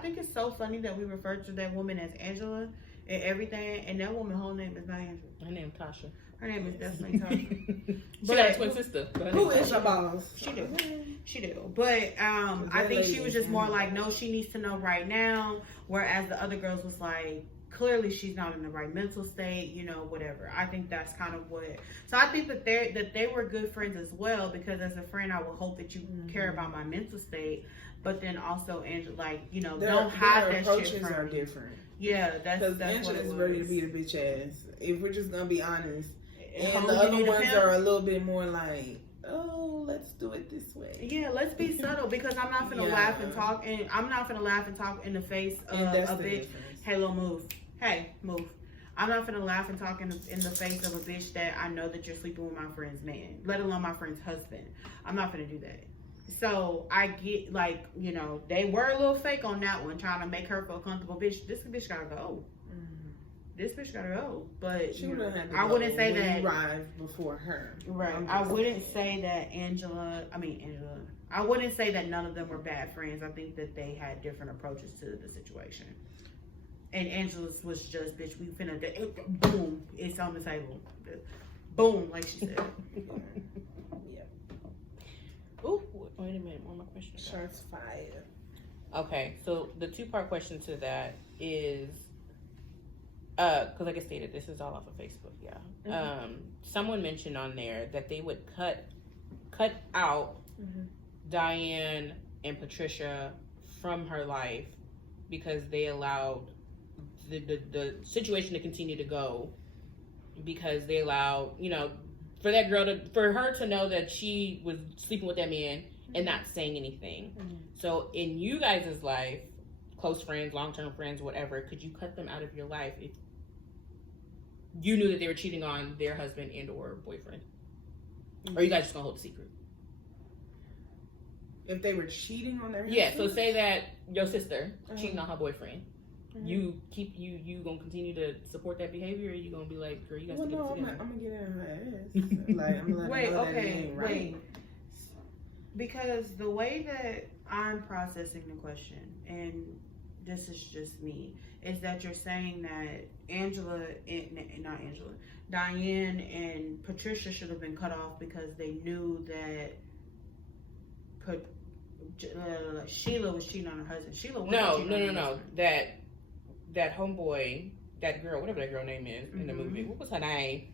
think it's so funny that we refer to that woman as Angela and everything, and that woman's whole name is not Angela. Her name is Tasha. Her name is definitely Tasha. She got a twin sister. Who is your boss? She do. But I think she was just more like, no, she needs to know right now. Whereas the other girls was like, clearly she's not in the right mental state, whatever. I think that's kind of what. So I think that they were good friends as well, because as a friend, I would hope that you care about my mental state. But then also, Angela, don't hide that shit from me. Their approaches are different. Yeah, that's what Angela's it was. ready to be the bitch ass. If we're just gonna be honest. And the other ones are a little bit more like, oh, let's do it this way. Yeah, let's be subtle, because I'm not gonna laugh and talk, and I'm not gonna laugh and talk in the face of a bitch. Difference. Hey, little move. Hey, move. I'm not gonna laugh and talk in the face of a bitch that I know that you're sleeping with my friend's man, let alone my friend's husband. I'm not gonna do that. So I get, they were a little fake on that one, trying to make her feel comfortable. Bitch, this bitch gotta go. This bitch gotta go, but I wouldn't say that. You arrived before her, right? I wouldn't say that I wouldn't say that none of them were bad friends. I think that they had different approaches to the situation. And Angela's was just, bitch, we finna, boom, it's on the table. Boom, like she said. Ooh, wait a minute, one more question. Shots fired. Okay, so the 2-part question to that is, because like I stated, this is all off of Facebook, yeah. Someone mentioned on there that they would cut out Diane and Patricia from her life because they allowed the situation to continue to go, because they allowed, you know, for her to know that she was sleeping with that man and not saying anything. So in you guys' life, close friends, long-term friends, whatever, could you cut them out of your life if you knew that they were cheating on their husband and or boyfriend? Or are you guys just gonna hold a secret? If they were cheating on their husband? Yeah, so say that your sister cheating on her boyfriend. You gonna continue to support that behavior, or you gonna be like, girl, you guys get it together? I'm gonna get in her ass. Like, I'm gonna let her know that it ain't right. Wait. Because the way that I'm processing the question, and this is just me, is that you're saying that Diane and Patricia should have been cut off because they knew that Sheila was cheating on her husband. Sheila wasn't cheating on her husband. That homeboy, that girl, whatever that girl name is in the movie, what was her name?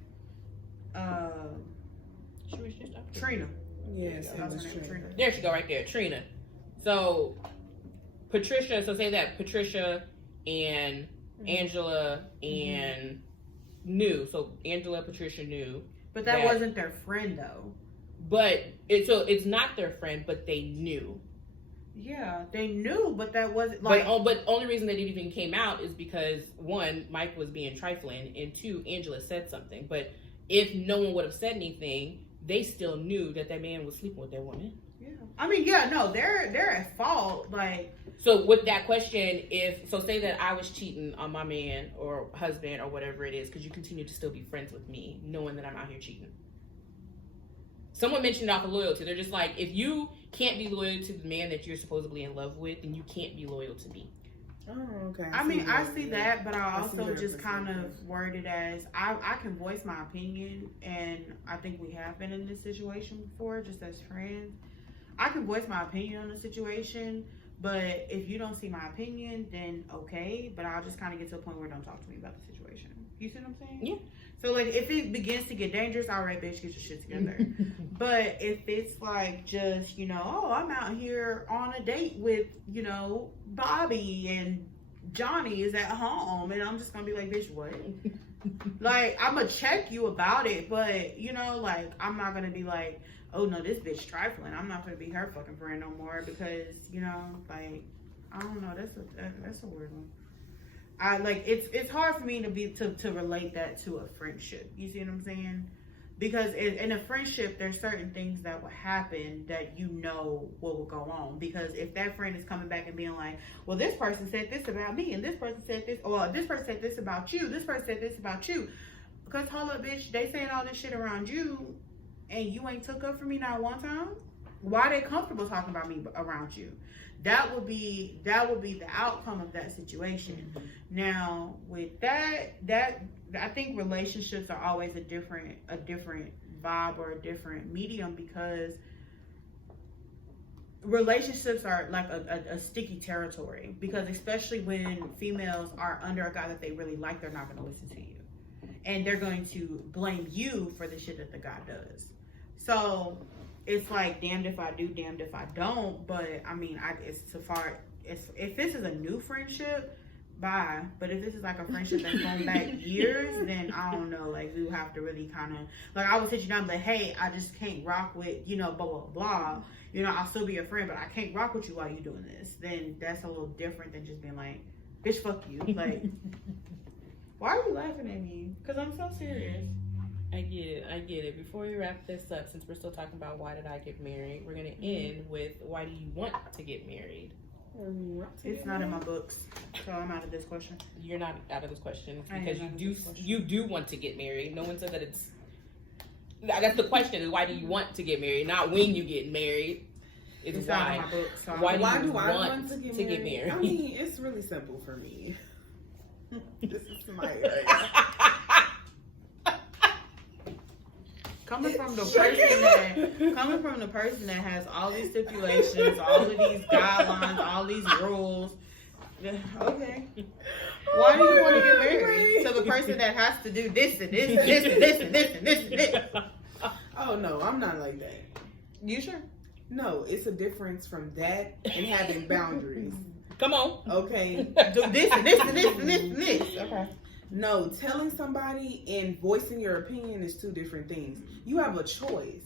She was just Trina. Yes, that was her name, Trina. There she go, right there, Trina. So Patricia, so say that Patricia and Angela and knew. So Angela, Patricia knew. But that wasn't their friend though. But it's not their friend, but they knew. Yeah, they knew, but that wasn't like. But only reason that it even came out is because 1, Mike was being trifling, and 2, Angela said something. But if no one would have said anything, they still knew that man was sleeping with that woman. Yeah, I mean, yeah, no, they're at fault. Like, so with that question, say that I was cheating on my man or husband or whatever it is, could you continue to still be friends with me, knowing that I'm out here cheating? Someone mentioned off of loyalty. They're just like, if you can't be loyal to the man that you're supposedly in love with, then you can't be loyal to me. Oh, okay. I see that, but I also just kind of word it as I can voice my opinion, and I think we have been in this situation before, just as friends. I can voice my opinion on the situation, but if you don't see my opinion, then okay. But I'll just kind of get to a point where don't talk to me about the situation. You see what I'm saying? Yeah. So, like, if it begins to get dangerous, all right, bitch, get your shit together. But if it's, like, just, I'm out here on a date with, Bobby and Johnny is at home, and I'm just going to be like, bitch, what? Like, I'm going to check you about it, but, I'm not going to be like, oh, no, this bitch trifling. I'm not going to be her fucking friend no more because, I don't know. That's a weird one. It's hard for me to relate that to a friendship. You see what I'm saying? Because in a friendship, there's certain things that will happen that what will go on. Because if that friend is coming back and being like, well, this person said this about me, and this person said this, or this person said this about you, this person said this about you. Because hold up, bitch, they saying all this shit around you, and you ain't took up for me not one time. Why are they comfortable talking about me around you? That would be the outcome of that situation. Now, with that I think relationships are always a different vibe or a different medium, because relationships are like a sticky territory, because especially when females are under a guy that they really like, they're not going to listen to you, and they're going to blame you for the shit that the guy does. So it's like, damned if I do, damned if I don't. But I mean, if this is a new friendship, bye. But if this is like a friendship that's going back years, then I don't know. Like, we have to really kind of, like, I would sit you down, but hey, I just can't rock with, blah, blah, blah. I'll still be your friend, but I can't rock with you while you're doing this. Then that's a little different than just being like, bitch, fuck you. Like, why are you laughing at me? Because I'm so serious. I get it. Before we wrap this up, since we're still talking about why did I get married, we're going to end with, why do you want to get married? It's not in my books, so I'm out of this question. You're not out of this question. It's because you do want to get married. No one said that it's... That's the question, is why do you want to get married, not when you get married. Is It's why. out of my book, so Why Why do do you I want want to get to married? get married? I mean, it's really simple for me. This is my area. coming from the person that has all these stipulations, all of these guidelines, all these rules. Okay. Why do you want to get married? To the person that has to do this and this and this and this and this and this and this. Oh no, I'm not like that. You sure? No, it's a difference from that and having boundaries. Come on. Okay. Do this and this and this and this and this. Okay. No, telling somebody and voicing your opinion is two different things. You have a choice.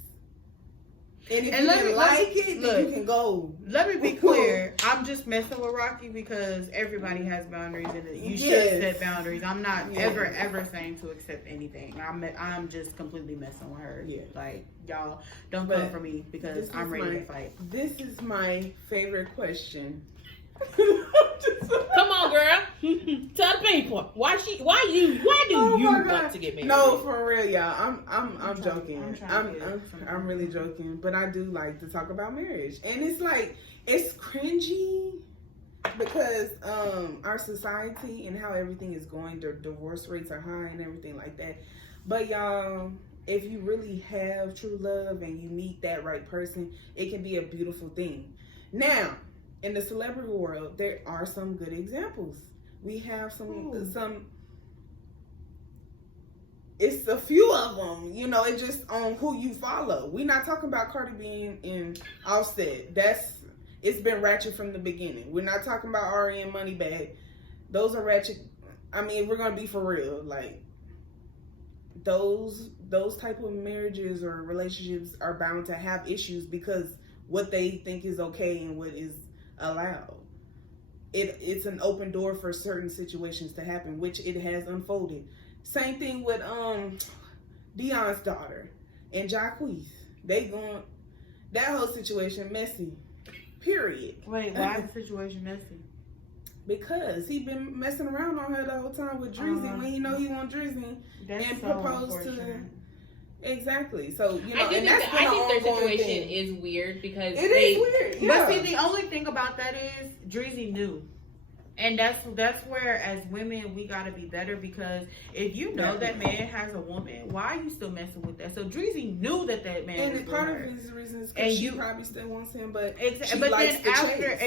And if you didn't like it, then you can go. Let me be clear. I'm just messing with Rocky because everybody has boundaries and you should set boundaries. I'm not ever saying to accept anything. I'm just completely messing with her. Yeah. Like, y'all don't come for me because I'm ready to fight. This is my favorite question. Come on, girl. Tell the people. Why do you want to get married? No, for real, y'all. I'm joking. I'm really joking. But I do like to talk about marriage. And it's like, it's cringy because our society and how everything is going, the divorce rates are high and everything like that. But y'all, if you really have true love and you meet that right person, it can be a beautiful thing. Now, in the celebrity world, there are some good examples. We have some. It's a few of them. You know, it's just on who you follow. We're not talking about Cardi B and Offset. It's been ratchet from the beginning. We're not talking about Ari and Moneybag. Those are ratchet. I mean, we're gonna be for real. Like those type of marriages or relationships are bound to have issues because what they think is okay and what is allowed. It's an open door for certain situations to happen, which it has unfolded. Same thing with Dion's daughter and Jacquees. That whole situation messy. Period. Wait, why is the situation messy? Because he been messing around on her the whole time with Drizzy when he know he want Drizzy and proposed to them. Exactly. So, you know, I think their situation is weird because it is weird. Yeah. But see, the only thing about that is Drizzy knew. And that's where, as women, we gotta be better because if you know that man has a woman, why are you still messing with that? So Drizzy knew that man was with her. And part of the reason is because she probably still wants him, but then after,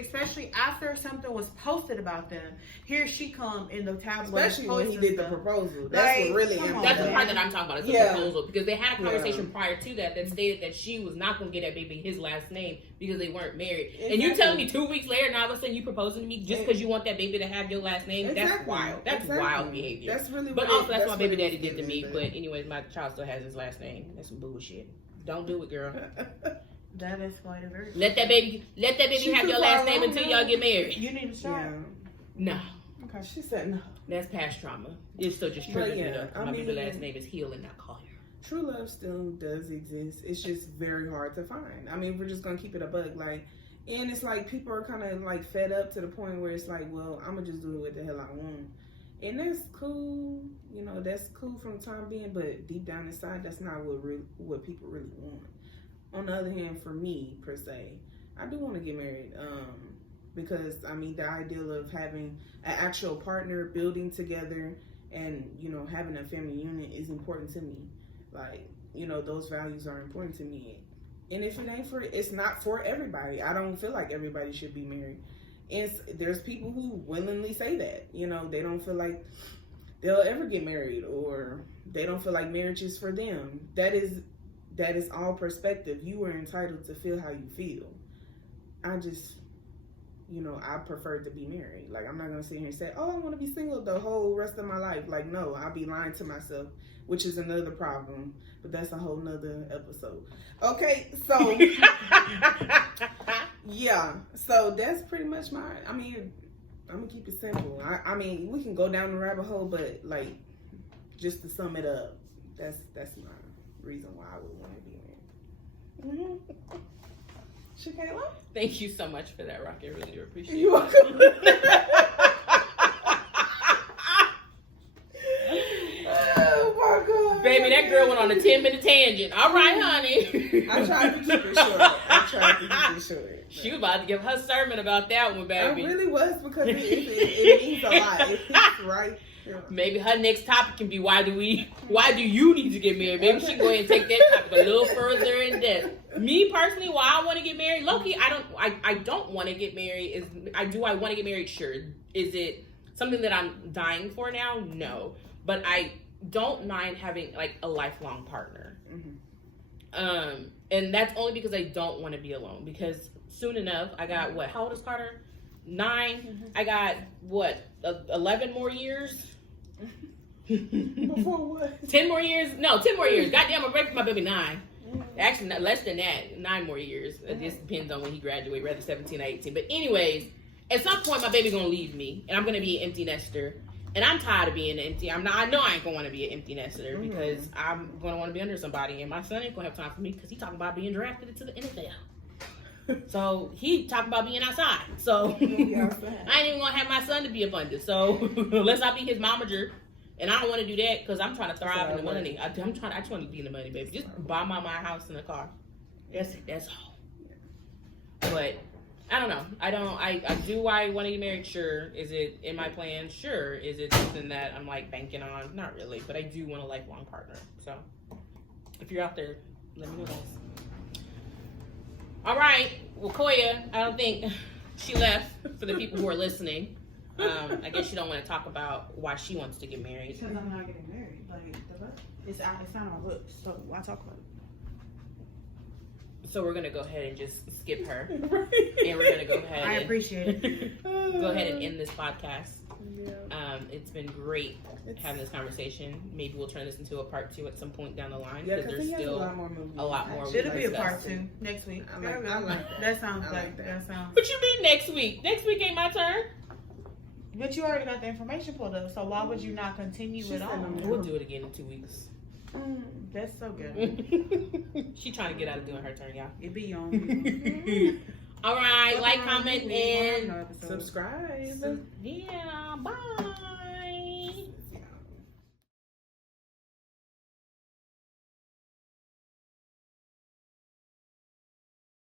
especially after something was posted about them, here she come in the tabloids. Especially when he did the proposal. That's what really happened. That's the part that I'm talking about. Is the proposal because they had a conversation prior to that stated that she was not gonna get that baby his last name because they weren't married. Exactly. And you telling me 2 weeks later, now all of a sudden you proposing to me just because you want that baby to have your last name? Exactly. That's wild. That's wild behavior. That's really. But also that's what my baby daddy did to me. But anyways, my child still has his last name. That's some bullshit. Don't do it, girl. That is quite a very. Let that baby have your last name until y'all get married. You need a shot. No. Okay. She said no. That's past trauma. It's still just triggering it up. My baby last name is Hill and not Coia. True love still does exist. It's just very hard to find. I mean, we're just gonna keep it a bug, like. And it's like people are kind of like fed up to the point where it's like, well, I'm gonna just do what the hell I want, and that's cool. You know, that's cool from the time being, but deep down inside, that's not what people really want. On the other hand, for me per se, I do want to get married, because I mean the ideal of having an actual partner, building together, and you know having a family unit is important to me. Like, you know, those values are important to me. And if it ain't it's not for everybody. I don't feel like everybody should be married. And there's people who willingly say that. You know, they don't feel like they'll ever get married, or they don't feel like marriage is for them. That is all perspective. You are entitled to feel how you feel. I just, you know, I prefer to be married. Like, I'm not going to sit here and say, oh, I want to be single the whole rest of my life. Like, no, I'll be lying to myself, which is another problem. But that's a whole nother episode. Okay, so yeah, so that's pretty much I mean, I'm gonna keep it simple. I mean, we can go down the rabbit hole, but like, just to sum it up, that's my reason why I would want to be married. Shakayla? Thank you so much for that, Rocky. I really do appreciate it. You're welcome. Oh my God. baby, that girl went on a 10-minute tangent. All right, honey. I tried to keep it short. She was about to give her sermon about that one, baby. I really was, because it means a lot. It hits right. Maybe her next topic can be why do you need to get married? Maybe she can go ahead and take that topic a little further in depth. Me personally, why I want to get married, low-key, I don't want to get married. I want to get married? Sure. Is it something that I'm dying for now? No. But I don't mind having like a lifelong partner. Mm-hmm. And that's only because I don't want to be alone, because soon enough, I got what? How old is Carter? 9. Mm-hmm. I got what? 11 more years? Before what? 10 more years? No, 10 more years. Goddamn, I'm ready for my baby 9. Actually, not, less than that. 9 more years. It just depends on when he graduates, rather 17 or 18. But anyways, at some point, my baby's gonna leave me, and I'm gonna be an empty nester. And I'm tired of being empty. I know I ain't gonna want to be an empty nester, because I'm gonna want to be under somebody, and my son ain't gonna have time for me because he talking about being drafted into the NFL. So he talking about being outside. So I ain't even gonna have my son to be up under. So let's not be his momager. And I don't want to do that, because I'm trying to thrive in the money. I just want to be in the money, baby. Just buy my house and a car. That's all. But I don't know. I do I want to get married? Sure. Is it in my plan? Sure. Is it something that I'm like banking on? Not really. But I do want a lifelong partner. So if you're out there, let me know, guys. All right. Well, Coia, I don't think she left, for the people who are listening. I guess she don't want to talk about why she wants to get married. Because I'm not getting married. Like, it's not on my books, so why talk about it? So we're gonna go ahead and just skip her, Right. and we're gonna go ahead. I appreciate it. Go ahead and end this podcast. Yeah. It's been great having this conversation. Maybe we'll turn this into a part 2 at some point down the line, Yeah, because there's still a lot more. Should it be a discuss. part 2 next week? I like that. That sounds I like like that sounds. What you mean next week? Next week ain't my turn. But you already got the information pulled up, so why would you not continue She it said on? no. We'll do it again in 2 weeks. That's so good. She trying to get out of doing her turn, y'all. It be on. All right, like, comment, and Subscribe. yeah, bye.